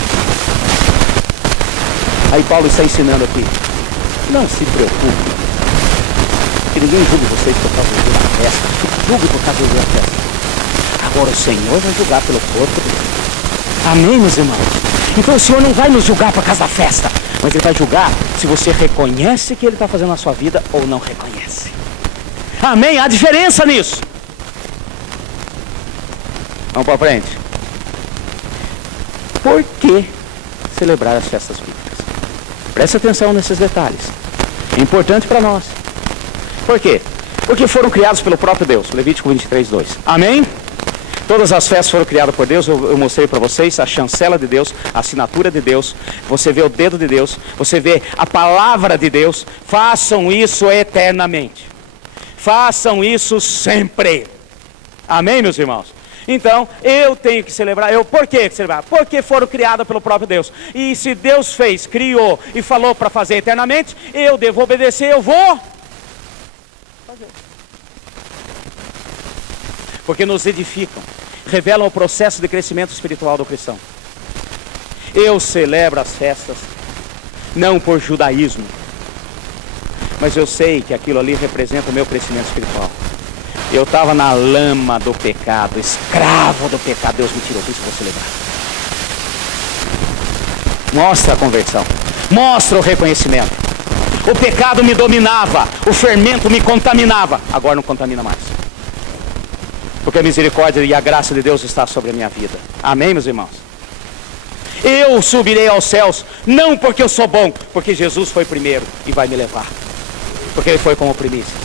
Aí Paulo está ensinando aqui, não se preocupe, que ninguém julgue vocês por causa do dia da festa, julgue por causa do dia da festa. Agora o Senhor vai julgar pelo corpo dele. Amém, meus irmãos? Então o Senhor não vai nos julgar por causa da festa, mas Ele vai julgar se você reconhece que Ele está fazendo na sua vida ou não reconhece. Amém? Há diferença nisso. Vamos para frente. Por que celebrar as festas bíblicas? Preste atenção nesses detalhes. É importante para nós. Por quê? Porque foram criados pelo próprio Deus. Levítico 23:2. Amém? Todas as festas foram criadas por Deus. Eu mostrei para vocês a chancela de Deus, a assinatura de Deus. Você vê o dedo de Deus. Você vê a palavra de Deus. Façam isso eternamente. Façam isso sempre. Amém, meus irmãos? Então, eu tenho que celebrar. Por que celebrar? Porque foram criadas pelo próprio Deus. E se Deus fez, criou e falou para fazer eternamente, eu devo obedecer, eu vou fazer. Porque nos edificam, revelam o processo de crescimento espiritual do cristão. Eu celebro as festas, não por judaísmo, mas eu sei que aquilo ali representa o meu crescimento espiritual. Eu estava na lama do pecado, escravo do pecado. Deus me tirou, por isso que eu vou celebrar. Mostra a conversão, mostra o reconhecimento. O pecado me dominava, o fermento me contaminava. Agora não contamina mais, porque a misericórdia e a graça de Deus está sobre a minha vida. Amém, meus irmãos? Eu subirei aos céus, não porque eu sou bom, porque Jesus foi primeiro e vai me levar, porque Ele foi como primícia.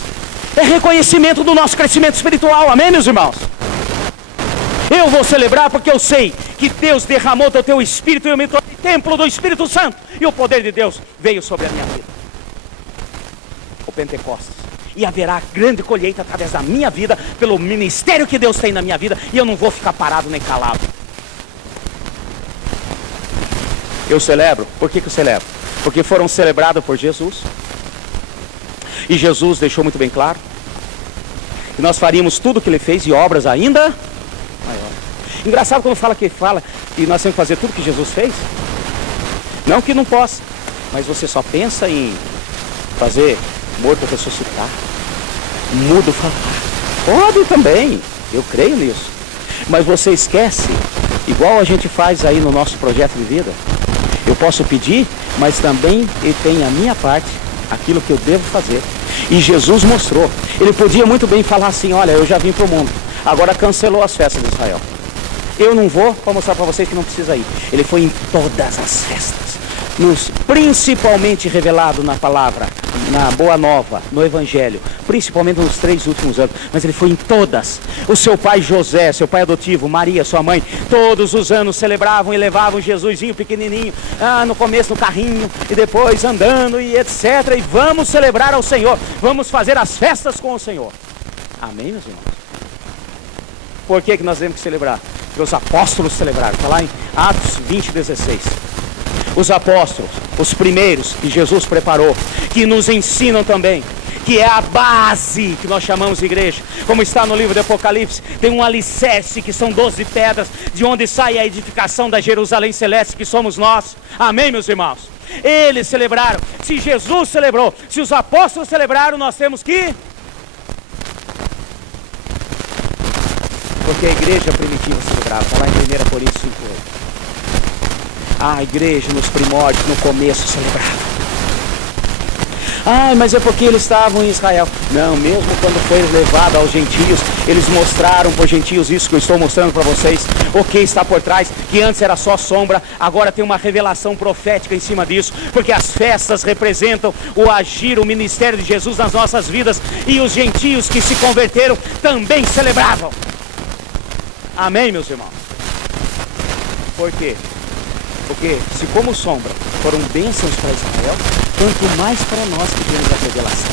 É reconhecimento do nosso crescimento espiritual. Amém, meus irmãos? Eu vou celebrar porque eu sei que Deus derramou do teu Espírito e eu me tornei templo do Espírito Santo. E o poder de Deus veio sobre a minha vida. O Pentecostes. E haverá grande colheita através da minha vida, pelo ministério que Deus tem na minha vida. E eu não vou ficar parado nem calado. Eu celebro. Por que eu celebro? Porque foram celebrados por Jesus. E Jesus deixou muito bem claro que nós faríamos tudo o que Ele fez e obras ainda maiores. Engraçado quando fala que nós temos que fazer tudo que Jesus fez. Não que não possa, mas você só pensa em fazer morto ressuscitar, mudo falar. Pode também, eu creio nisso. Mas você esquece, igual a gente faz aí no nosso projeto de vida. Eu posso pedir, mas também tem a minha parte, aquilo que eu devo fazer. E Jesus mostrou. Ele podia muito bem falar assim, olha, eu já vim para o mundo, agora cancelou as festas de Israel. Eu não vou mostrar para vocês que não precisa ir. Ele foi em todas as festas, principalmente revelado na palavra, na Boa Nova, no Evangelho, principalmente nos 3 últimos anos, mas Ele foi em todas. O seu pai José, seu pai adotivo, Maria, sua mãe, todos os anos celebravam e levavam Jesusinho pequenininho, no começo no carrinho, e depois andando e etc. E vamos celebrar ao Senhor, vamos fazer as festas com o Senhor. Amém, meus irmãos? Por que nós temos que celebrar? Porque os apóstolos celebraram, está lá em Atos 20:16. Os apóstolos, os primeiros que Jesus preparou, que nos ensinam também, que é a base que nós chamamos de igreja, como está no livro do Apocalipse, tem um alicerce que são 12 pedras, de onde sai a edificação da Jerusalém Celeste, que somos nós. Amém, meus irmãos? Eles celebraram. Se Jesus celebrou, se os apóstolos celebraram, nós temos que... Porque a igreja primitiva celebrava, está lá em 1 Coríntios 5:8. A igreja nos primórdios, no começo, celebrava. Mas é porque eles estavam em Israel. Não, mesmo quando foi levado aos gentios, eles mostraram para os gentios isso que eu estou mostrando para vocês. O que está por trás, que antes era só sombra, agora tem uma revelação profética em cima disso. Porque as festas representam o agir, o ministério de Jesus nas nossas vidas. E os gentios que se converteram também celebravam. Amém, meus irmãos? Por quê? Porque se como sombra foram bênçãos para Israel, quanto mais para nós que temos a revelação.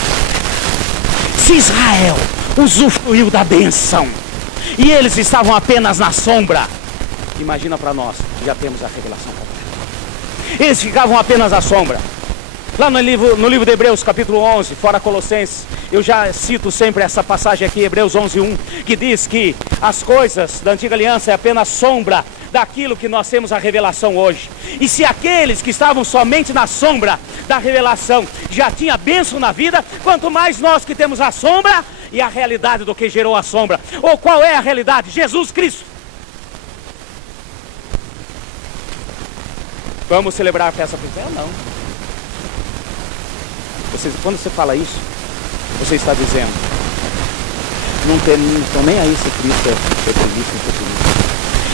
Se Israel usufruiu da bênção e eles estavam apenas na sombra, Imagina para nós, já temos a revelação completa. Eles ficavam apenas à sombra. Lá no livro de Hebreus, capítulo 11, fora Colossenses, eu já cito sempre essa passagem aqui, Hebreus 11:1, que diz que as coisas da antiga aliança é apenas sombra daquilo que nós temos a revelação hoje. E se aqueles que estavam somente na sombra da revelação já tinham bênção na vida, quanto mais nós que temos a sombra e a realidade do que gerou a sombra. Ou qual é a realidade? Jesus Cristo. Vamos celebrar a festa cristã? Não. Quando você fala isso, você está dizendo, não estou nem aí se Cristo é feliz,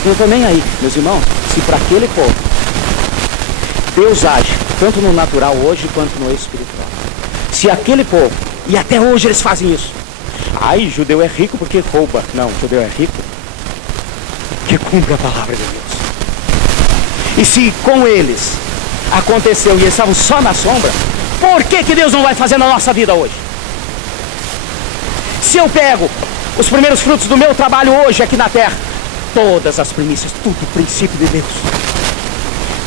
não estou nem aí, meus irmãos, se para aquele povo Deus age tanto no natural hoje quanto no espiritual. Se aquele povo, e até hoje eles fazem isso, ai, judeu é rico porque rouba. Não, judeu é rico porque cumpre a palavra de Deus. E se com eles aconteceu e eles estavam só na sombra, por que Deus não vai fazer na nossa vida hoje? Se eu pego os primeiros frutos do meu trabalho hoje aqui na terra, todas as primícias, tudo princípio de Deus,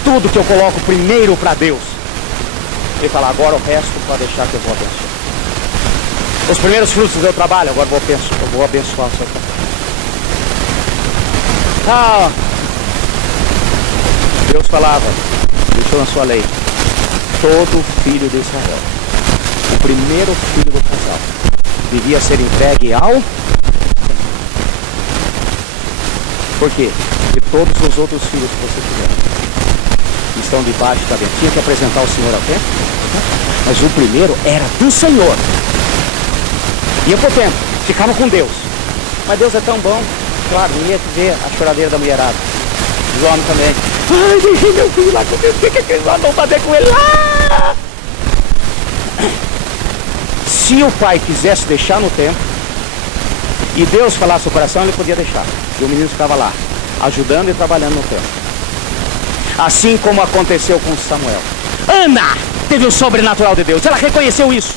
tudo que eu coloco primeiro para Deus, ele fala, agora o resto pode deixar que eu vou abençoar. Os primeiros frutos do meu trabalho, agora eu vou abençoar o seu trabalho. Deus falava, deixou na sua lei, todo filho de Israel, o primeiro filho do casal, devia ser entregue ao... Por quê? Porque todos os outros filhos que você tiver estão debaixo da bênção. Tinha que apresentar o Senhor ao templo, mas o primeiro era do Senhor. Ia pro templo, ficava com Deus. Mas Deus é tão bom, claro, ninguém ia ver a choradeira da mulherada. Os homens também. Ai, deixei meu filho lá com Deus, o que eles vão fazer com ele lá? Se o pai quisesse deixar no templo, e Deus falasse o coração, ele podia deixar. E o menino ficava lá, ajudando e trabalhando no templo. Assim como aconteceu com Samuel. Ana teve o sobrenatural de Deus, ela reconheceu isso.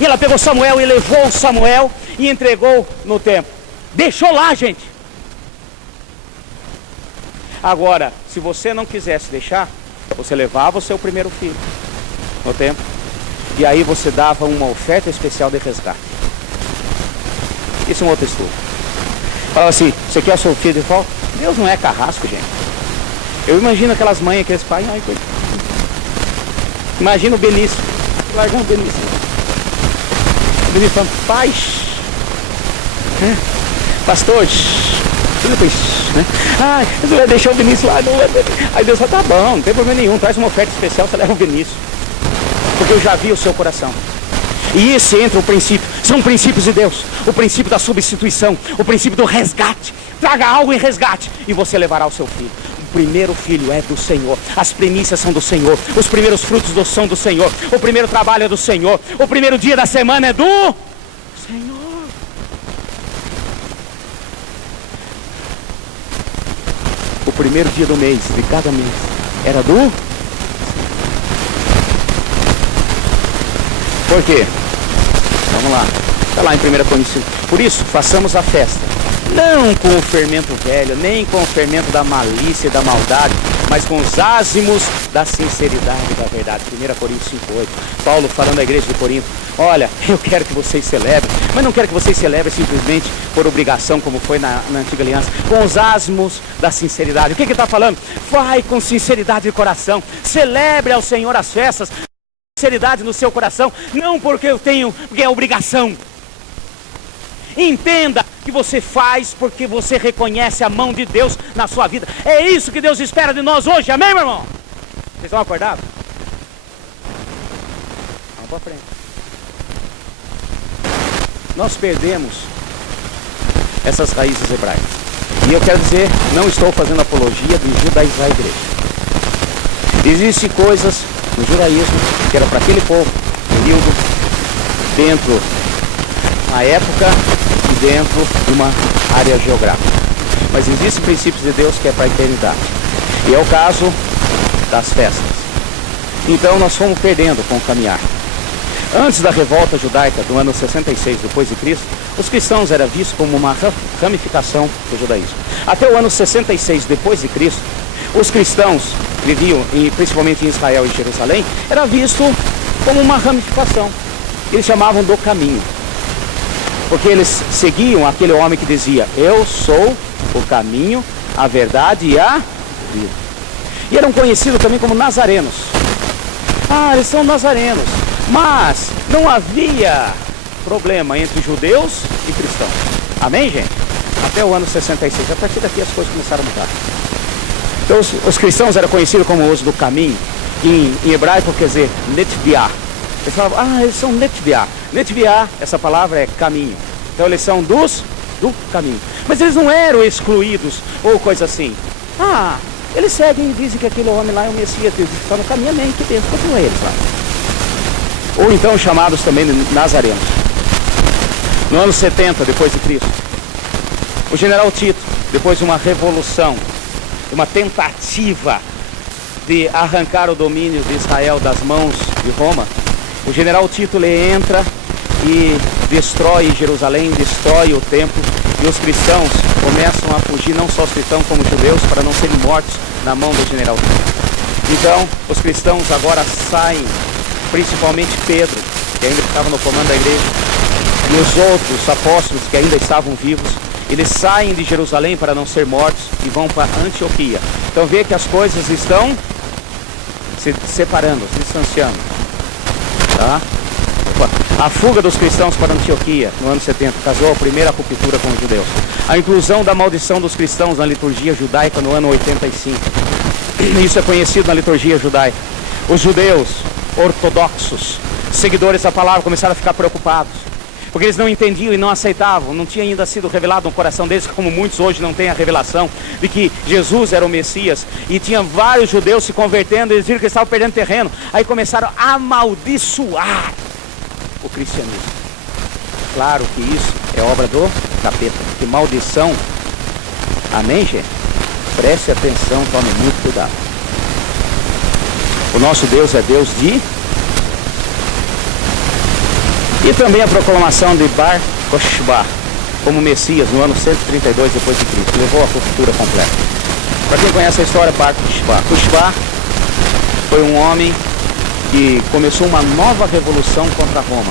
E ela pegou Samuel e levou Samuel e entregou no templo. Deixou lá, gente. Agora, se você não quisesse deixar, você levava o seu primeiro filho no templo. E aí você dava uma oferta especial de resgate. Isso é um outro estudo. Falava assim, você quer o seu filho de volta? Deus não é carrasco, gente. Eu imagino aquelas mães, aqueles pais, ai, coitado. Imagina o Benício, largando o Benício. O Benício falando, pai, pastor, né? Ai, você vai deixar o Benício lá, não vai... Aí Deus fala, tá bom, não tem problema nenhum, traz uma oferta especial, você leva o Benício. Porque eu já vi o seu coração. E esse entra o princípio, são princípios de Deus. O princípio da substituição, o princípio do resgate. Traga algo em resgate e você levará o seu filho. O primeiro filho é do Senhor, as primícias são do Senhor, os primeiros frutos são do Senhor, o primeiro trabalho é do Senhor, o primeiro dia da semana é do Senhor. O primeiro dia do mês, de cada mês, era do... Por quê? Vamos lá. Está lá em 1 Coríntios. Por isso, façamos a festa. Não com o fermento velho, nem com o fermento da malícia e da maldade, mas com os ázimos da sinceridade e da verdade. 1 Coríntios 5:8. Paulo falando à igreja de Corinto. Olha, eu quero que vocês celebrem, mas não quero que vocês celebrem simplesmente por obrigação, como foi na antiga aliança. Com os ázimos da sinceridade. O que ele está falando? Vai com sinceridade de coração. Celebre ao Senhor as festas. Sinceridade no seu coração, não porque porque é obrigação. Entenda que você faz porque você reconhece a mão de Deus na sua vida. É isso que Deus espera de nós hoje, amém, meu irmão? Vocês estão acordados? Vamos para frente. Nós perdemos essas raízes hebraicas. E eu quero dizer, não estou fazendo apologia de judaizar a igreja. Existem coisas no judaísmo que era para aquele povo, período, dentro da época e dentro de uma área geográfica. Mas existem princípios de Deus que é para a eternidade. E é o caso das festas. Então nós fomos perdendo com o caminhar. Antes da revolta judaica do ano 66 depois de Cristo, os cristãos eram vistos como uma ramificação do judaísmo. Até o ano 66 depois de Cristo, os cristãos que viviam, principalmente em Israel e Jerusalém, era visto como uma ramificação. Eles chamavam do caminho, porque eles seguiam aquele homem que dizia: eu sou o caminho, a verdade e a vida. E eram conhecidos também como nazarenos. Ah, eles são nazarenos. Mas não havia problema entre judeus e cristãos. Amém, gente? Até o ano 66. A partir daqui as coisas começaram a mudar. Então os cristãos eram conhecidos como os do caminho. Em hebraico quer dizer netviah. Eles falavam, eles são netviah. Netviah, essa palavra é caminho. Então eles são do caminho. Mas eles não eram excluídos ou coisa assim. Eles seguem e dizem que aquele homem lá é o Messias. Deus está no caminho, amém, que Deus continua eles lá. Ou então chamados também de nazarenos. No ano 70 depois de Cristo, o general Tito, depois de uma revolução, uma tentativa de arrancar o domínio de Israel das mãos de Roma, o general Tito ele entra e destrói Jerusalém, destrói o templo, e os cristãos começam a fugir, não só os cristãos como os judeus, para não serem mortos na mão do general Tito. Então, os cristãos agora saem, principalmente Pedro, que ainda estava no comando da igreja, e os outros apóstolos que ainda estavam vivos, eles saem de Jerusalém para não ser mortos e vão para Antioquia. Então vê que as coisas estão se separando, se distanciando. Tá? A fuga dos cristãos para Antioquia no ano 70 casou a primeira ruptura com os judeus. A inclusão da maldição dos cristãos na liturgia judaica no ano 85. Isso é conhecido na liturgia judaica. Os judeus ortodoxos, seguidores da palavra, começaram a ficar preocupados, porque eles não entendiam e não aceitavam, não tinha ainda sido revelado no coração deles, como muitos hoje não têm a revelação de que Jesus era o Messias, e tinha vários judeus se convertendo, eles viram que eles estavam perdendo terreno, aí começaram a amaldiçoar o cristianismo. Claro que isso é obra do capeta, que maldição, amém, gente? Preste atenção, tome muito cuidado. O nosso Deus é Deus de... E também a proclamação de Bar Kokhba como Messias no ano 132 depois de Cristo, levou a ruptura completa. Para quem conhece a história, Bar Kokhba. Kokhba foi um homem que começou uma nova revolução contra Roma,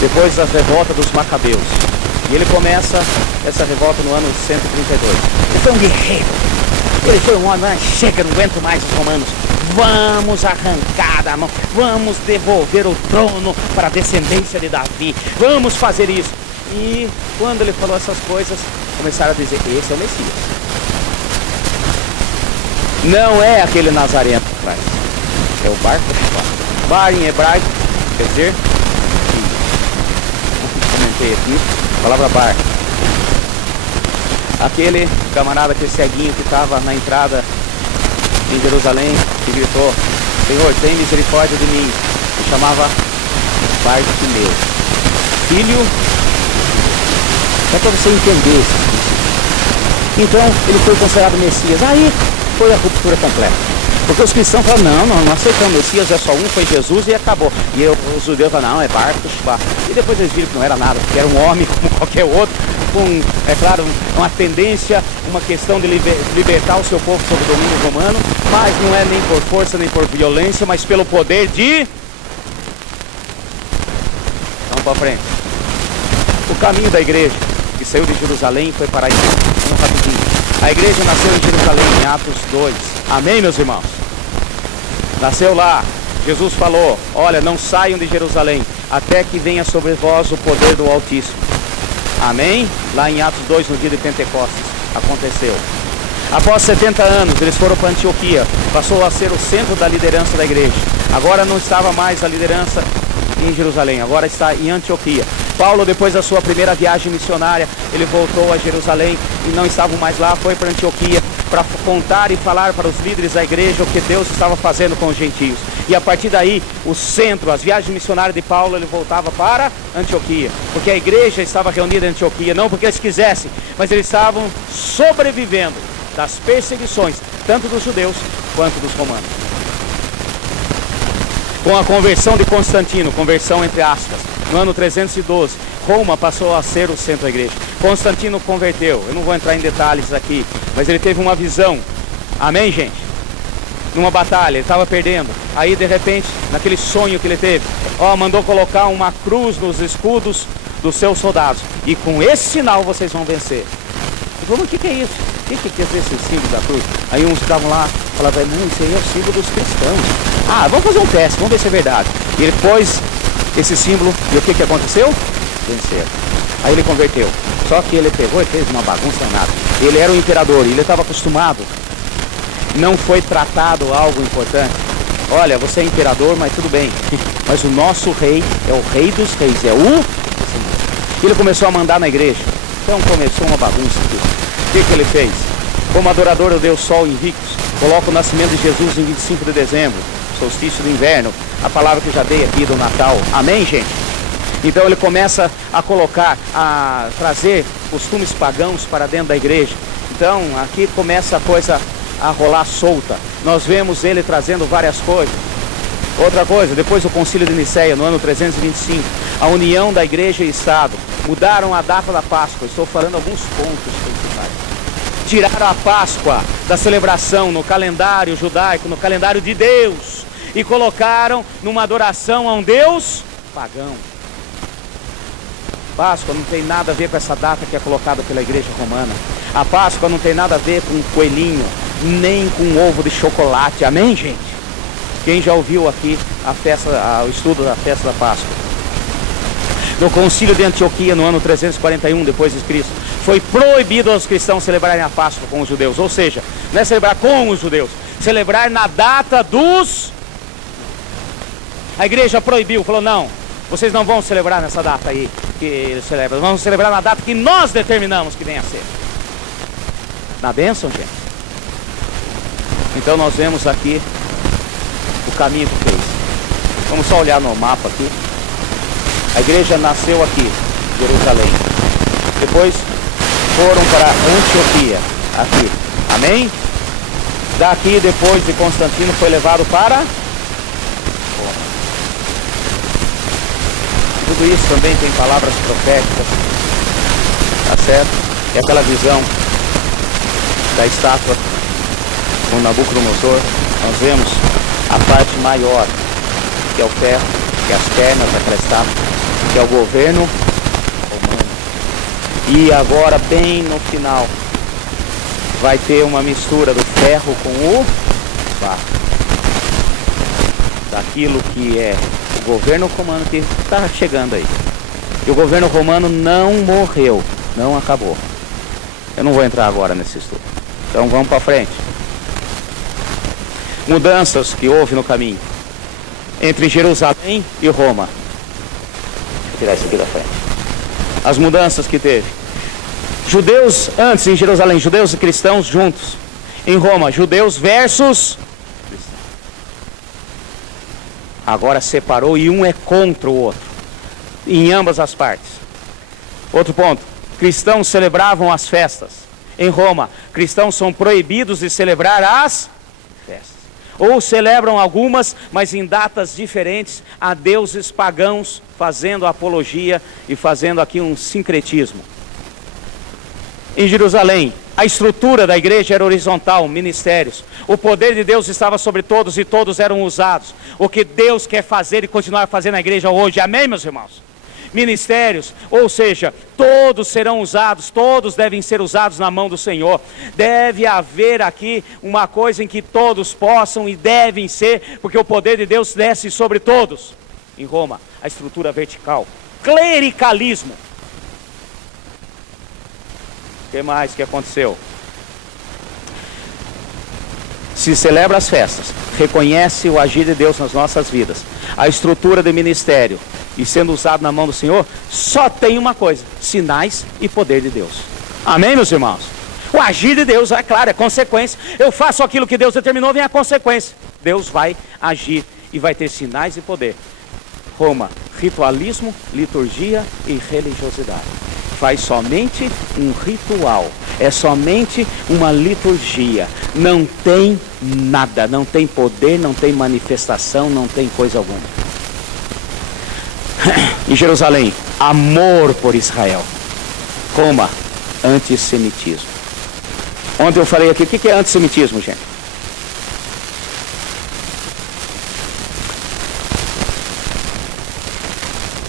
depois da revolta dos Macabeus. E ele começa essa revolta no ano 132. Ele foi um guerreiro. Ele foi um homem, chega, não aguento mais os romanos. Vamos arrancar da mão, vamos devolver o trono para a descendência de Davi, vamos fazer isso. E quando ele falou essas coisas, começaram a dizer, esse é o Messias. Não é aquele nazareno que traz, é o Bar Kokhba. Bar em hebraico quer dizer, comentei aqui, a palavra bar. Aquele camarada, aquele ceguinho que estava na entrada em Jerusalém, que gritou, Senhor, tem misericórdia de mim, se chamava Bartimeu, filho, é para você entender isso. Então ele foi considerado Messias. Aí foi a ruptura completa, porque os cristãos falaram, não aceitamos, Messias é só um, foi Jesus e acabou. E os judeus falaram, não, é Bar Kokhba. E depois eles viram que não era nada, que era um homem como qualquer outro, com, é claro, uma tendência, uma questão de libertar o seu povo sob o domínio romano, mas não é nem por força, nem por violência, mas pelo poder de... Vamos para frente. O caminho da igreja, que saiu de Jerusalém, foi para a igreja. Vamos rapidinho. A igreja nasceu em Jerusalém, em Atos 2. Amém, meus irmãos? Nasceu lá. Jesus falou, olha, não saiam de Jerusalém, até que venha sobre vós o poder do Altíssimo. Amém? Lá em Atos 2, no dia de Pentecostes, aconteceu. Após 70 anos, eles foram para Antioquia, passou a ser o centro da liderança da igreja. Agora não estava mais a liderança em Jerusalém, agora está em Antioquia. Paulo, depois da sua primeira viagem missionária, ele voltou a Jerusalém e não estavam mais lá, foi para Antioquia para contar e falar para os líderes da igreja o que Deus estava fazendo com os gentios. E a partir daí, o centro, as viagens missionárias de Paulo, ele voltava para Antioquia, porque a igreja estava reunida em Antioquia, não porque eles quisessem, mas eles estavam sobrevivendo das perseguições, tanto dos judeus quanto dos romanos. Com a conversão de Constantino, conversão entre aspas, no ano 312, Roma passou a ser o centro da igreja. Constantino converteu. Eu não vou entrar em detalhes aqui, mas ele teve uma visão. Amém, gente? Numa batalha, ele estava perdendo. Aí, de repente, naquele sonho que ele teve, mandou colocar uma cruz nos escudos dos seus soldados. E com esse sinal vocês vão vencer. Ele falou, mas o que é isso? O que quer dizer esse símbolo da cruz? Aí uns estavam lá, falavam, não, isso aí é o símbolo dos cristãos. Vamos fazer um teste, vamos ver se é verdade. E ele pôs esse símbolo, e o que aconteceu? Venceram. Aí ele converteu. Só que ele pegou e fez uma bagunça danada. Ele era o imperador, e ele estava acostumado. Não foi tratado algo importante. Olha, você é imperador, mas tudo bem. Mas o nosso rei é o rei dos reis, é o... Ele começou a mandar na igreja. Então começou uma bagunça aqui. O que ele fez? Como adorador do Deus Sol Invictus, coloca o nascimento de Jesus em 25 de dezembro, solstício do inverno, a palavra que eu já dei aqui do Natal. Amém, gente? Então ele começa a colocar, a trazer costumes pagãos para dentro da igreja. Então aqui começa a coisa a rolar solta. Nós vemos ele trazendo várias coisas. Outra coisa, depois do concílio de Nicéia, no ano 325, a união da igreja e Estado, mudaram a data da Páscoa. Estou falando alguns pontos principais. Tiraram a Páscoa da celebração no calendário judaico, no calendário de Deus, e colocaram numa adoração a um Deus pagão. Páscoa não tem nada a ver com essa data que é colocada pela igreja romana. A Páscoa não tem nada a ver com um coelhinho, nem com um ovo de chocolate. Amém, gente? Quem já ouviu aqui o estudo da festa da Páscoa? No concílio de Antioquia, no ano 341 depois de Cristo, foi proibido aos cristãos celebrarem a Páscoa com os judeus. Ou seja, não é celebrar com os judeus, celebrar na data dos... A igreja proibiu, falou, não, vocês não vão celebrar nessa data aí que eles celebram. Vamos celebrar na data que nós determinamos que venha a ser. Na bênção, gente. Então nós vemos aqui o caminho que fez. Vamos só olhar no mapa aqui. A igreja nasceu aqui, Jerusalém. Depois foram para Antioquia, aqui. Amém? Daqui, depois de Constantino, foi levado para Roma. Tudo isso também tem palavras proféticas. Tá certo? É aquela visão da estátua com Nabucodonosor. Nós vemos a parte maior, que é o ferro, que é as pernas daquela estátua, que é o governo romano. E agora, bem no final, vai ter uma mistura do ferro com o barro. Daquilo que é o governo romano que está chegando aí. E o governo romano não morreu, não acabou. Eu não vou entrar agora nesse estudo. Então vamos para frente. Mudanças que houve no caminho entre Jerusalém e Roma. Deixa eu tirar isso aqui da frente. As mudanças que teve. Judeus antes em Jerusalém, judeus e cristãos juntos. Em Roma, judeus versus cristãos. Agora separou e um é contra o outro. Em ambas as partes. Outro ponto. Cristãos celebravam as festas. Em Roma, cristãos são proibidos de celebrar as festas. Ou celebram algumas, mas em datas diferentes, a deuses pagãos, fazendo apologia e fazendo aqui um sincretismo. Em Jerusalém, a estrutura da igreja era horizontal, ministérios. O poder de Deus estava sobre todos e todos eram usados. O que Deus quer fazer e continuar fazendo na igreja hoje. Amém, meus irmãos? Ministérios, ou seja, todos serão usados, todos devem ser usados na mão do Senhor. Deve haver aqui uma coisa em que todos possam e devem ser, porque o poder de Deus desce sobre todos. Em Roma, a estrutura vertical, clericalismo. O que mais que aconteceu? Se celebra as festas, reconhece o agir de Deus nas nossas vidas, a estrutura de ministério e sendo usado na mão do Senhor, só tem uma coisa: sinais e poder de Deus. Amém, meus irmãos? O agir de Deus, é claro, é consequência. Eu faço aquilo que Deus determinou, vem a consequência. Deus vai agir e vai ter sinais e poder. Roma, ritualismo, liturgia e religiosidade. Faz somente um ritual, é somente uma liturgia, não tem nada, não tem poder, não tem manifestação, não tem coisa alguma. Em Jerusalém, amor por Israel. Coma, antissemitismo. Ontem eu falei aqui, o que é antissemitismo, gente?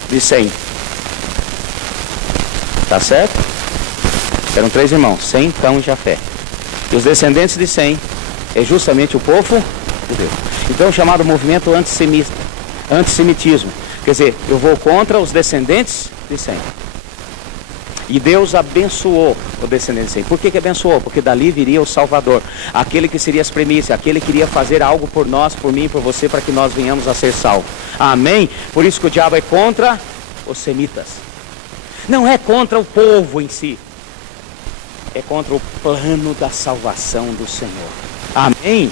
De 100. Tá certo? Eram 3 irmãos, Sem, Cão e Jafé. E os descendentes de Sem é justamente o povo de Deus. Então, chamado movimento antissemitismo. Quer dizer, eu vou contra os descendentes de Sem. E Deus abençoou o descendente de Sem. Por que abençoou? Porque dali viria o Salvador. Aquele que seria as premissas, aquele que iria fazer algo por nós, por mim e por você, para que nós venhamos a ser salvos. Amém? Por isso que o diabo é contra os semitas. Não é contra o povo em si. É contra o plano da salvação do Senhor. Amém?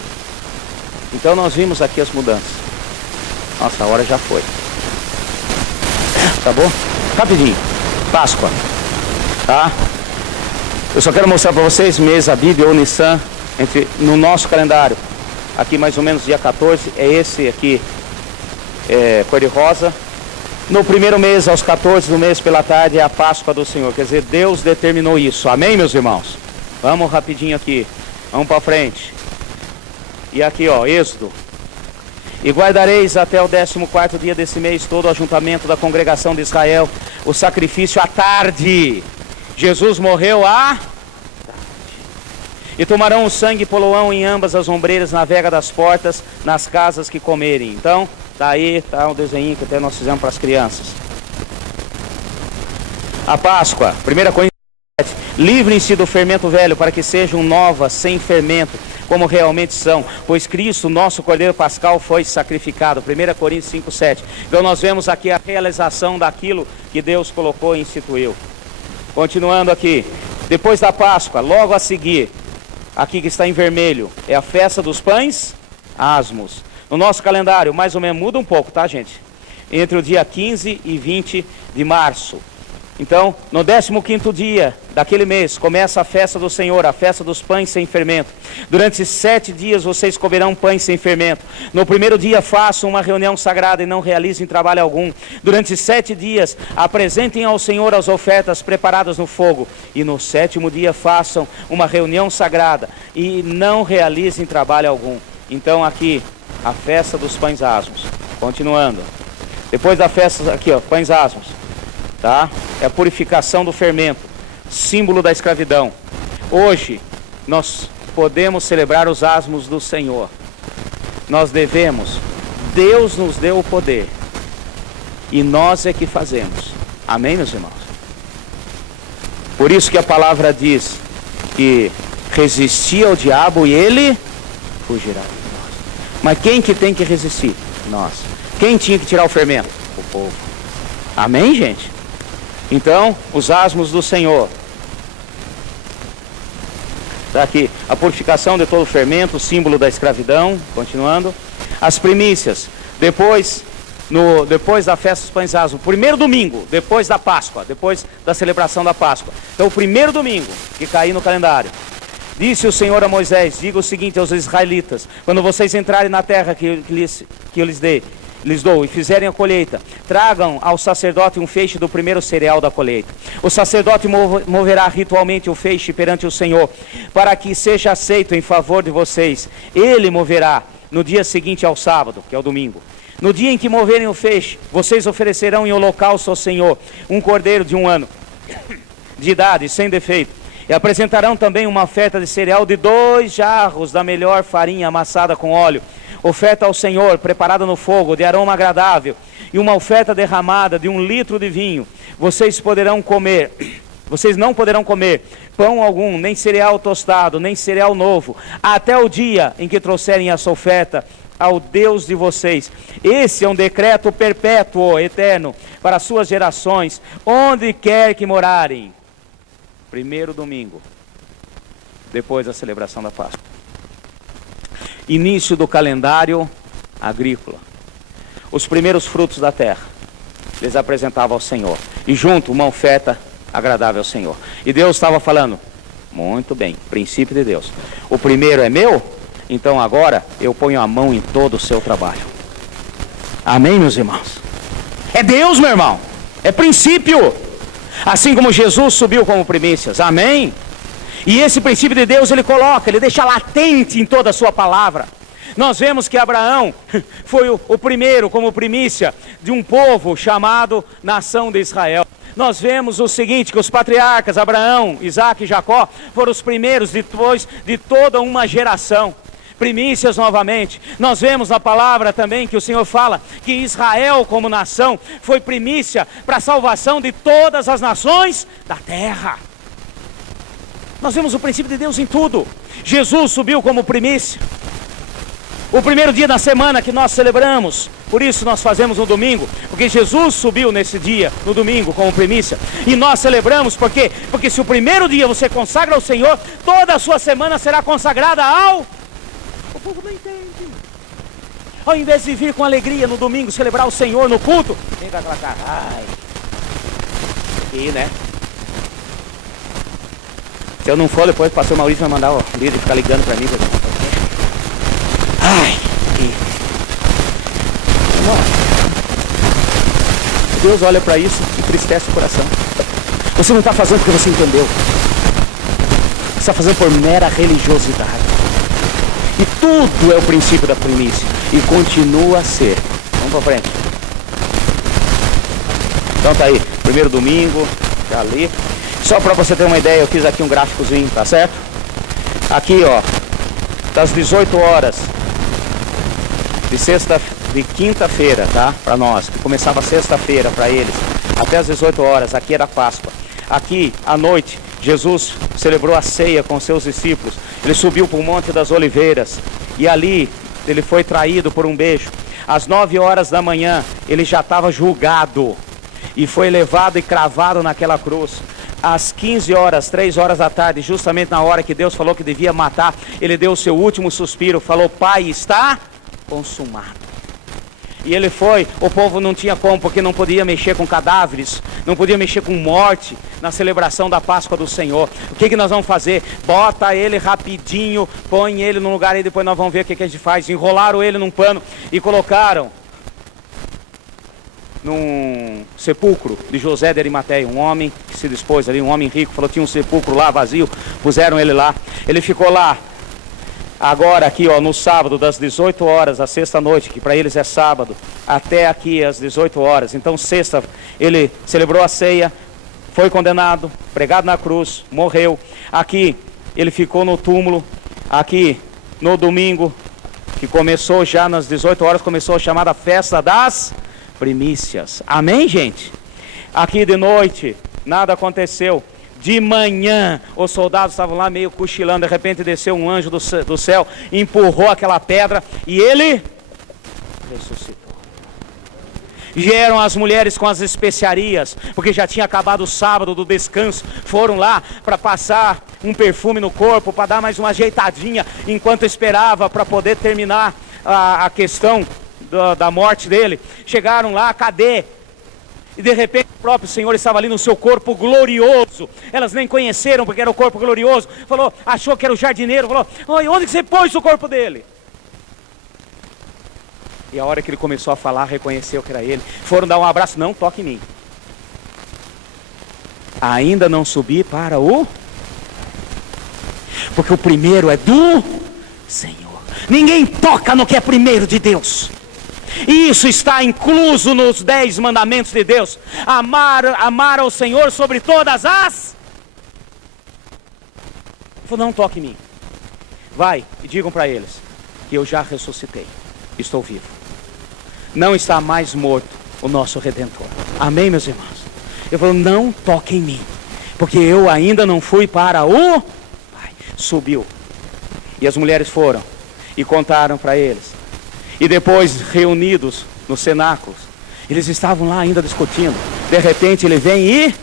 Então nós vimos aqui as mudanças. Nossa, a hora já foi. Tá bom? Rapidinho. Páscoa. Tá? Eu só quero mostrar para vocês mês Abib ou Nissan no nosso calendário. Aqui mais ou menos dia 14 é esse aqui, cor de rosa. No primeiro mês, aos 14 do mês pela tarde, é a Páscoa do Senhor. Quer dizer, Deus determinou isso. Amém, meus irmãos? Vamos rapidinho aqui. Vamos para frente. E aqui, ó, Êxodo. E guardareis até o 14º dia desse mês todo o ajuntamento da congregação de Israel, o sacrifício à tarde. Jesus morreu à tarde. E tomarão o sangue e poloão em ambas as ombreiras, na vega das portas, nas casas que comerem. Então, tá aí, tá um desenho que até nós fizemos para as crianças. A Páscoa, 1 Coríntios 7. Livrem-se do fermento velho, para que sejam novas, sem fermento, como realmente são, pois Cristo, nosso Cordeiro Pascal, foi sacrificado. 1 Coríntios 5:7. Então nós vemos aqui a realização daquilo que Deus colocou e instituiu. Continuando aqui, depois da Páscoa, logo a seguir, aqui que está em vermelho, é a festa dos pães asmos. No nosso calendário, mais ou menos, muda um pouco, tá, gente? Entre o dia 15 e 20 de março. Então, no 15º dia daquele mês, começa a festa do Senhor, a festa dos pães sem fermento. Durante 7 dias vocês comerão pães sem fermento. No primeiro dia façam uma reunião sagrada e não realizem trabalho algum. Durante 7 dias apresentem ao Senhor as ofertas preparadas no fogo. E no 7º dia façam uma reunião sagrada e não realizem trabalho algum. Então aqui, a festa dos pães asmos. Continuando. Depois da festa, aqui ó, pães asmos. Tá? É a purificação do fermento, símbolo da escravidão. Hoje nós podemos celebrar os asmos do Senhor. Nós devemos, Deus nos deu o poder e nós é que fazemos. Amém, meus irmãos? Por isso que a palavra diz que resistir ao diabo e ele fugirá de nós. Mas quem que tem que resistir? Nós. Quem tinha que tirar o fermento? O povo. Amém, gente? Então, os asmos do Senhor. Está aqui, a purificação de todo o fermento, símbolo da escravidão. Continuando. As primícias. Depois da festa dos pães asmos, primeiro domingo, depois da Páscoa, depois da celebração da Páscoa. Então, o primeiro domingo que cair no calendário. Disse o Senhor a Moisés, diga o seguinte aos israelitas, quando vocês entrarem na terra que eu lhes dou e fizerem a colheita, tragam ao sacerdote um feixe do primeiro cereal da colheita. O sacerdote moverá ritualmente o feixe perante o Senhor, para que seja aceito em favor de vocês. Ele moverá no dia seguinte ao sábado, que é o domingo. No dia em que moverem o feixe, vocês oferecerão em holocausto ao Senhor um cordeiro de 1 ano de idade, sem defeito. E apresentarão também uma oferta de cereal de 2 jarros da melhor farinha amassada com óleo. Oferta ao Senhor, preparada no fogo, de aroma agradável. E uma oferta derramada de 1 litro de vinho. Vocês não poderão comer pão algum, nem cereal tostado, nem cereal novo, até o dia em que trouxerem essa oferta ao Deus de vocês. Esse é um decreto perpétuo, eterno, para as suas gerações, onde quer que morarem. Primeiro domingo, depois da celebração da Páscoa. Início do calendário agrícola. Os primeiros frutos da terra, eles apresentavam ao Senhor. E junto, uma oferta agradável ao Senhor. E Deus estava falando, muito bem, princípio de Deus. O primeiro é meu, então agora eu ponho a mão em todo o seu trabalho. Amém, meus irmãos? É Deus, meu irmão. É princípio. Assim como Jesus subiu como primícias. Amém? E esse princípio de Deus ele coloca, ele deixa latente em toda a sua palavra. Nós vemos que Abraão foi o primeiro como primícia de um povo chamado nação de Israel. Nós vemos o seguinte, que os patriarcas Abraão, Isaac e Jacó foram os primeiros depois de toda uma geração. Primícias novamente. Nós vemos na palavra também que o Senhor fala que Israel como nação foi primícia para a salvação de todas as nações da terra. Nós vemos o princípio de Deus em tudo. Jesus subiu como primícia. O primeiro dia da semana que nós celebramos, por isso nós fazemos no domingo, porque Jesus subiu nesse dia, no domingo, como primícia. E nós celebramos por quê? Porque se o primeiro dia você consagra ao Senhor, toda a sua semana será consagrada ao... O povo não entende. Ao invés de vir com alegria no domingo, celebrar o Senhor no culto, vem com aquela cara, ai, aqui, né? Se eu não for, depois o pastor Maurício vai mandar o líder ficar ligando para mim. Ai, Deus olha para isso e entristece o coração. Você não está fazendo porque você entendeu. Você está fazendo por mera religiosidade. E tudo é o princípio da primícia. E continua a ser. Vamos para frente. Então tá aí, primeiro domingo, já ali. Só para você ter uma ideia, eu fiz aqui um gráficozinho, tá certo? Aqui, ó, das 18 horas de quinta-feira, tá? Para nós, que começava sexta-feira para eles, até as 18 horas, aqui era Páscoa. Aqui, à noite, Jesus celebrou a ceia com seus discípulos. Ele subiu para o Monte das Oliveiras e ali ele foi traído por um beijo. Às 9 horas da manhã, ele já estava julgado e foi levado e cravado naquela cruz. Às 15 horas, 3 horas da tarde, justamente na hora que Deus falou que devia matar, ele deu o seu último suspiro, falou: Pai, está consumado. E ele foi, o povo não tinha como, porque não podia mexer com cadáveres, não podia mexer com morte na celebração da Páscoa do Senhor. O que nós vamos fazer? Bota ele rapidinho, põe ele no lugar e depois nós vamos ver o que a gente faz. Enrolaram ele num pano e colocaram num sepulcro de José de Arimateia, um homem que se dispôs ali, um homem rico, falou: tinha um sepulcro lá vazio, puseram ele lá. Ele ficou lá. Agora aqui, ó, no sábado, das 18 horas à sexta-noite, que para eles é sábado, até aqui às 18 horas. Então, sexta, ele celebrou a ceia, foi condenado, pregado na cruz, morreu. Aqui, ele ficou no túmulo. Aqui, no domingo, que começou já nas 18 horas, começou a chamada Festa das Primícias. Amém, gente? Aqui de noite, nada aconteceu. De manhã, os soldados estavam lá meio cochilando, de repente desceu um anjo do céu, empurrou aquela pedra e ele ressuscitou. Vieram as mulheres com as especiarias, porque já tinha acabado o sábado do descanso, foram lá para passar um perfume no corpo, para dar mais uma ajeitadinha, enquanto esperava para poder terminar a questão da morte dele. Chegaram lá, cadê? E de repente o próprio Senhor estava ali no seu corpo glorioso. Elas nem conheceram porque era o corpo glorioso. Falou, achou que era o jardineiro. Falou: oi, onde que você pôs o corpo dele? E a hora que ele começou a falar, reconheceu que era ele. Foram dar um abraço: não toque em mim. Ainda não subi para o... Porque o primeiro é do Senhor. Ninguém toca no que é primeiro de Deus. Isso está incluso nos 10 mandamentos de Deus. Amar ao Senhor sobre todas as... Ele falou: não toque em mim. Vai e digam para eles que eu já ressuscitei. Estou vivo. Não está mais morto o nosso Redentor. Amém, meus irmãos? Ele falou: não toque em mim, porque eu ainda não fui para o Pai. Subiu. E as mulheres foram e contaram para eles. E depois, reunidos nos cenáculos, eles estavam lá ainda discutindo. De repente ele vem e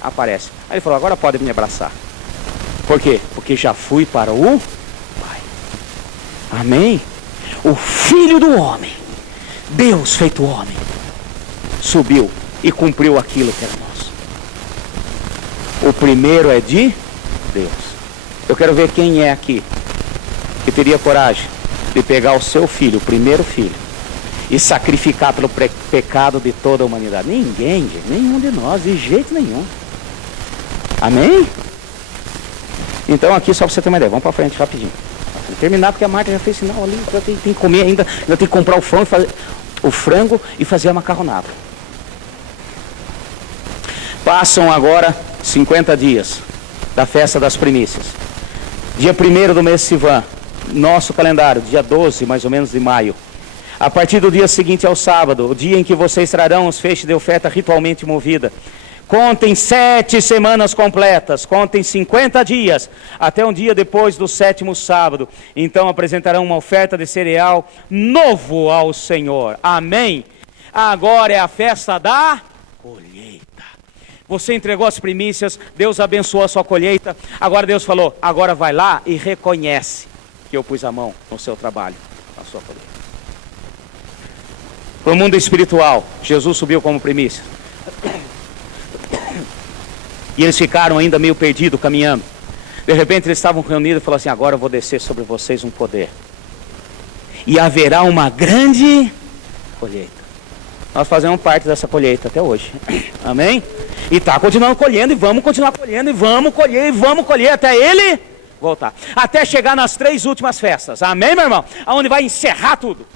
aparece. Aí ele falou: agora pode me abraçar. Por quê? Porque já fui para o Pai. Amém? O Filho do homem, Deus feito homem, subiu e cumpriu aquilo que era nosso. O primeiro é de Deus. Eu quero ver quem é aqui que teria coragem de pegar o seu filho, o primeiro filho, e sacrificar pelo pecado de toda a humanidade? Ninguém, gente, nenhum de nós, de jeito nenhum. Amém? Então aqui só para você ter uma ideia, vamos para frente rapidinho. Terminar porque a Marta já fez sinal ali, tem que comer ainda tem que comprar o frango e fazer a macarronada. Passam agora 50 dias da festa das primícias. Dia 1º do mês Sivan, nosso calendário, dia 12 mais ou menos de maio. A partir do dia seguinte ao sábado, o dia em que vocês trarão os feixes de oferta ritualmente movida. Contem 7 semanas completas, contem 50 dias, até um dia depois do 7º sábado. Então apresentarão uma oferta de cereal novo ao Senhor. Amém? Agora é a festa da colheita. Você entregou as primícias, Deus abençoou a sua colheita. Agora Deus falou, agora vai lá e reconhece que eu pus a mão no seu trabalho, na sua colheita. Para o mundo espiritual, Jesus subiu como primícia. E eles ficaram ainda meio perdidos, caminhando. De repente eles estavam reunidos e falaram assim, agora eu vou descer sobre vocês um poder. E haverá uma grande colheita. Nós fazemos parte dessa colheita até hoje. Amém? E está continuando colhendo, e vamos continuar colhendo, e vamos colher até ele voltar. Até chegar nas 3 últimas festas. Amém, meu irmão? Aonde vai encerrar tudo.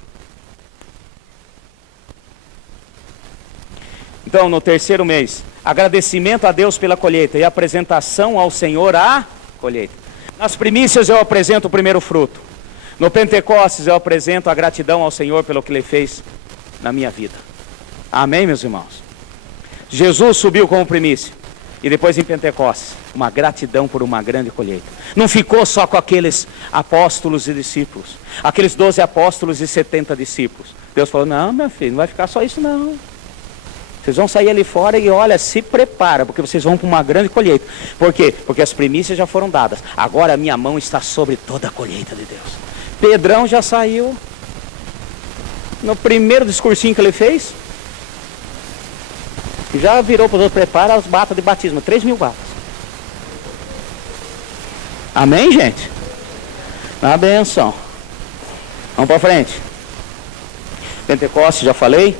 Então, no 3º mês, agradecimento a Deus pela colheita e apresentação ao Senhor à colheita. Nas primícias eu apresento o primeiro fruto. No Pentecostes eu apresento a gratidão ao Senhor pelo que Ele fez na minha vida. Amém, meus irmãos? Jesus subiu como primícia. E depois em Pentecostes, uma gratidão por uma grande colheita. Não ficou só com aqueles apóstolos e discípulos. Aqueles 12 apóstolos e 70 discípulos. Deus falou, não, meu filho, não vai ficar só isso não. Vocês vão sair ali fora e olha, se prepara, porque vocês vão para uma grande colheita. Por quê? Porque as primícias já foram dadas. Agora a minha mão está sobre toda a colheita de Deus. Pedrão já saiu. No primeiro discursinho que ele fez, já virou para os outros, prepara as batas de batismo, 3.000 batas. Amém, gente? A benção. Vamos para frente. Pentecostes, já falei.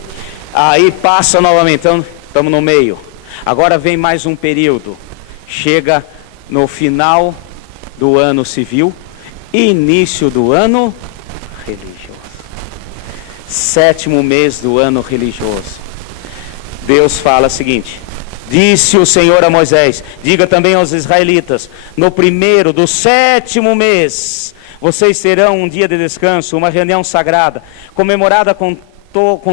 Aí passa novamente, então estamos no meio. Agora vem mais um período. Chega no final do ano civil, início do ano religioso. 7º mês do ano religioso. Deus fala o seguinte, disse o Senhor a Moisés, diga também aos israelitas, no 1º do 7º mês, vocês terão um dia de descanso, uma reunião sagrada, comemorada com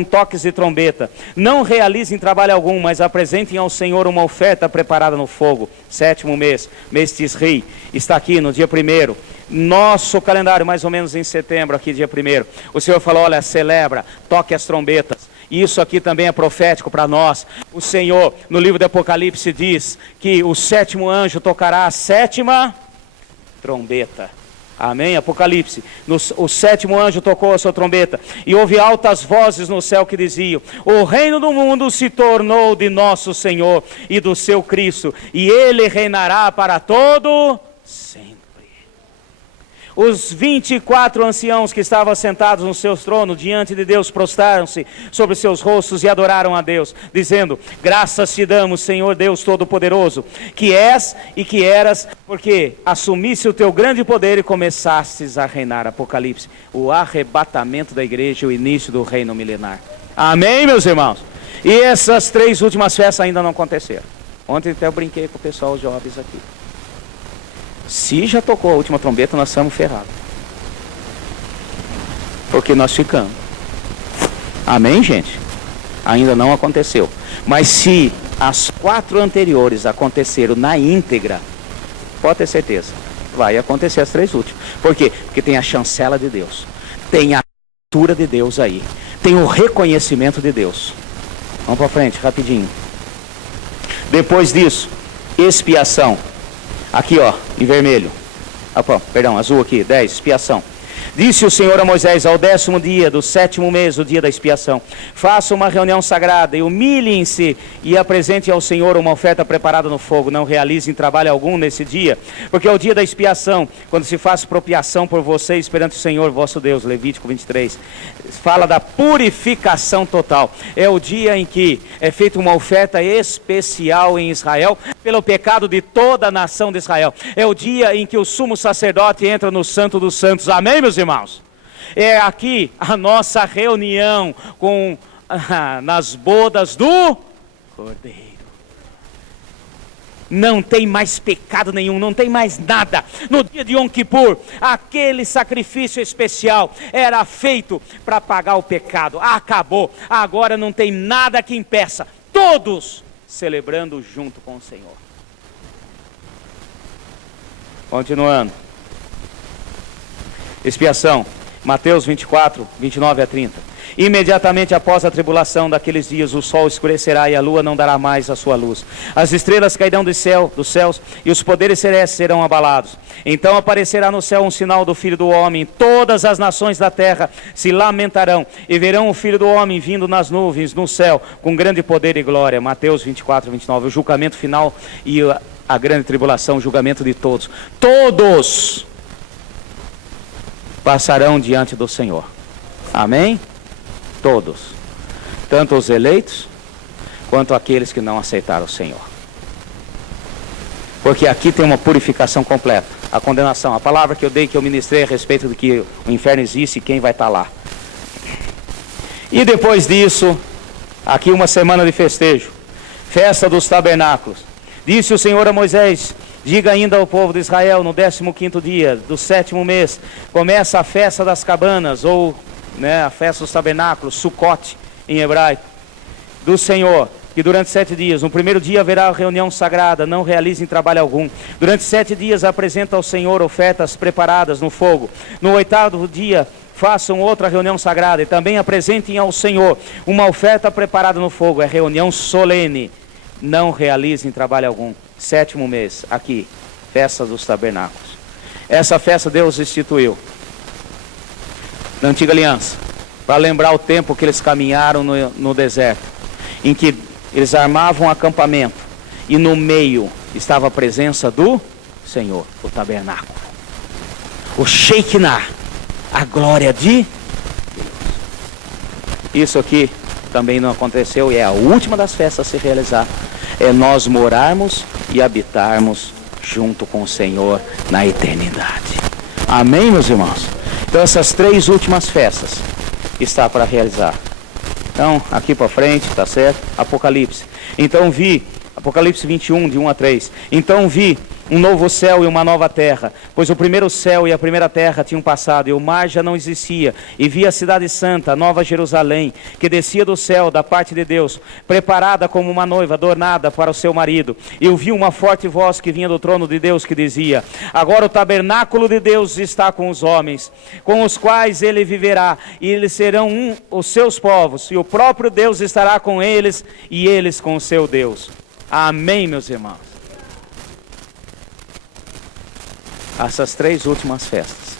toques de trombeta. Não realizem trabalho algum, mas apresentem ao Senhor uma oferta preparada no fogo. 7º mês, mês Tisri, está aqui no dia 1º. Nosso calendário, mais ou menos em setembro, aqui dia 1º. O Senhor falou, olha, celebra, toque as trombetas. Isso aqui também é profético para nós. O Senhor, no livro do Apocalipse, diz que o 7º anjo tocará a 7ª trombeta. Amém? Apocalipse. O 7º anjo tocou a sua trombeta. E houve altas vozes no céu que diziam, o reino do mundo se tornou de nosso Senhor e do seu Cristo. E Ele reinará para todo sempre. Os 24 anciãos que estavam sentados nos seus tronos diante de Deus prostraram-se sobre seus rostos e adoraram a Deus, dizendo, graças te damos, Senhor Deus Todo-Poderoso, que és e que eras, porque assumiste o teu grande poder e começastes a reinar. Apocalipse, o arrebatamento da igreja, o início do reino milenar. Amém, meus irmãos? E essas 3 últimas festas ainda não aconteceram. Ontem até eu brinquei com o pessoal, os jovens aqui. Se já tocou a última trombeta, nós estamos ferrados. Porque nós ficamos. Amém, gente? Ainda não aconteceu. Mas se as 4 anteriores aconteceram na íntegra, pode ter certeza, vai acontecer as 3 últimas. Por quê? Porque tem a chancela de Deus. Tem a cultura de Deus aí. Tem o reconhecimento de Deus. Vamos para frente, rapidinho. Depois disso, expiação. Aqui, ó, em vermelho. Opa, perdão, azul aqui, 10, expiação. Disse o Senhor a Moisés: ao 10º dia do 7º mês, o dia da expiação, faça uma reunião sagrada e humilhem-se e apresentem ao Senhor uma oferta preparada no fogo. Não realizem trabalho algum nesse dia, porque é o dia da expiação, quando se faz expropriação por vocês perante o Senhor vosso Deus. Levítico 23 fala da purificação total. É o dia em que é feita uma oferta especial em Israel pelo pecado de toda a nação de Israel. É o dia em que o sumo sacerdote entra no Santo dos Santos. Amém, meus irmãos? É aqui a nossa reunião nas bodas do Cordeiro. Não tem mais pecado nenhum, não tem mais nada. No dia de Yom Kippur, aquele sacrifício especial era feito para pagar o pecado. Acabou, agora não tem nada que impeça. Todos celebrando junto com o Senhor. Continuando. Expiação, Mateus 24, 29 a 30. Imediatamente após a tribulação daqueles dias, o sol escurecerá e a lua não dará mais a sua luz. As estrelas cairão dos céus e os poderes celestes serão abalados. Então aparecerá no céu um sinal do Filho do Homem. Todas as nações da terra se lamentarão e verão o Filho do Homem vindo nas nuvens, no céu, com grande poder e glória. Mateus 24, 29. O julgamento final e a grande tribulação, o julgamento de todos. Todos passarão diante do Senhor. Amém? Todos, tanto os eleitos, quanto aqueles que não aceitaram o Senhor. Porque aqui tem uma purificação completa, a condenação. A palavra que eu dei, que eu ministrei a respeito de que o inferno existe e quem vai estar lá. E depois disso, aqui uma semana de festejo, festa dos tabernáculos. Disse o Senhor a Moisés: diga ainda ao povo de Israel, no 15º dia do 7º mês, começa a festa das cabanas, ou a festa dos tabernáculos, Sucote em hebraico, do Senhor, que durante 7 dias, no primeiro dia haverá reunião sagrada, não realizem trabalho algum. Durante 7 dias apresenta ao Senhor ofertas preparadas no fogo. No 8º dia façam outra reunião sagrada e também apresentem ao Senhor uma oferta preparada no fogo. É reunião solene, não realizem trabalho algum. 7º mês, aqui, festa dos tabernáculos. Essa festa Deus instituiu na antiga aliança, para lembrar o tempo que eles caminharam no deserto, em que eles armavam um acampamento, e no meio estava a presença do Senhor, o tabernáculo, o Shekinah, a glória de Deus. Isso aqui também não aconteceu, e é a última das festas a se realizar, é nós morarmos e habitarmos junto com o Senhor na eternidade. Amém, meus irmãos? Então essas 3 últimas festas está para realizar. Então, aqui para frente, tá certo? Apocalipse. Então vi, Apocalipse 21, de 1 a 3. Então vi um novo céu e uma nova terra, pois o primeiro céu e a primeira terra tinham passado, e o mar já não existia. E vi a cidade santa, a nova Jerusalém, que descia do céu da parte de Deus, preparada como uma noiva adornada para o seu marido. E eu vi uma forte voz que vinha do trono de Deus, que dizia: agora o tabernáculo de Deus está com os homens, com os quais ele viverá, e eles serão os seus povos, e o próprio Deus estará com eles, e eles com o seu Deus. Amém, meus irmãos? Essas 3 últimas festas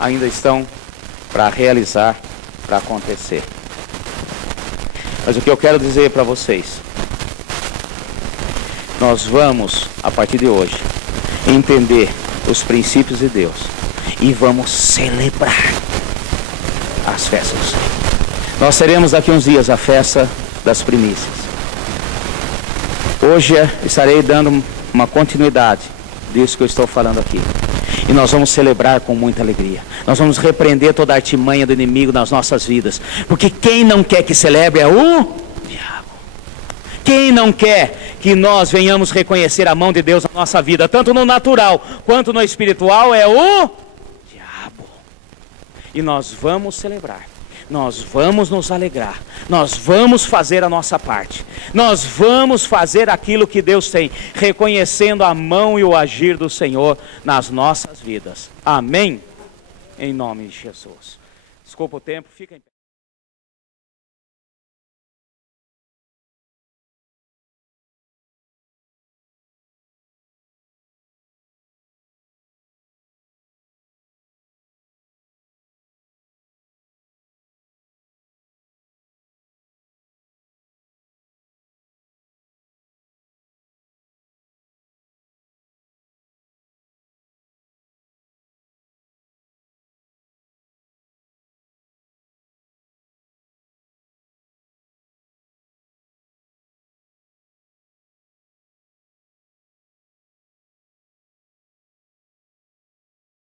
ainda estão para realizar, para acontecer. Mas o que eu quero dizer para vocês, nós vamos, a partir de hoje, entender os princípios de Deus e vamos celebrar as festas do Senhor. Nós teremos daqui uns dias a festa das primícias. Hoje estarei dando uma continuidade disso que eu estou falando aqui. E nós vamos celebrar com muita alegria. Nós vamos repreender toda a artimanha do inimigo nas nossas vidas. Porque quem não quer que celebre é o diabo. Quem não quer que nós venhamos reconhecer a mão de Deus na nossa vida, tanto no natural quanto no espiritual, é o diabo. E nós vamos celebrar. Nós vamos nos alegrar, nós vamos fazer a nossa parte, nós vamos fazer aquilo que Deus tem, reconhecendo a mão e o agir do Senhor nas nossas vidas. Amém? Em nome de Jesus. Desculpa o tempo, fica em pé.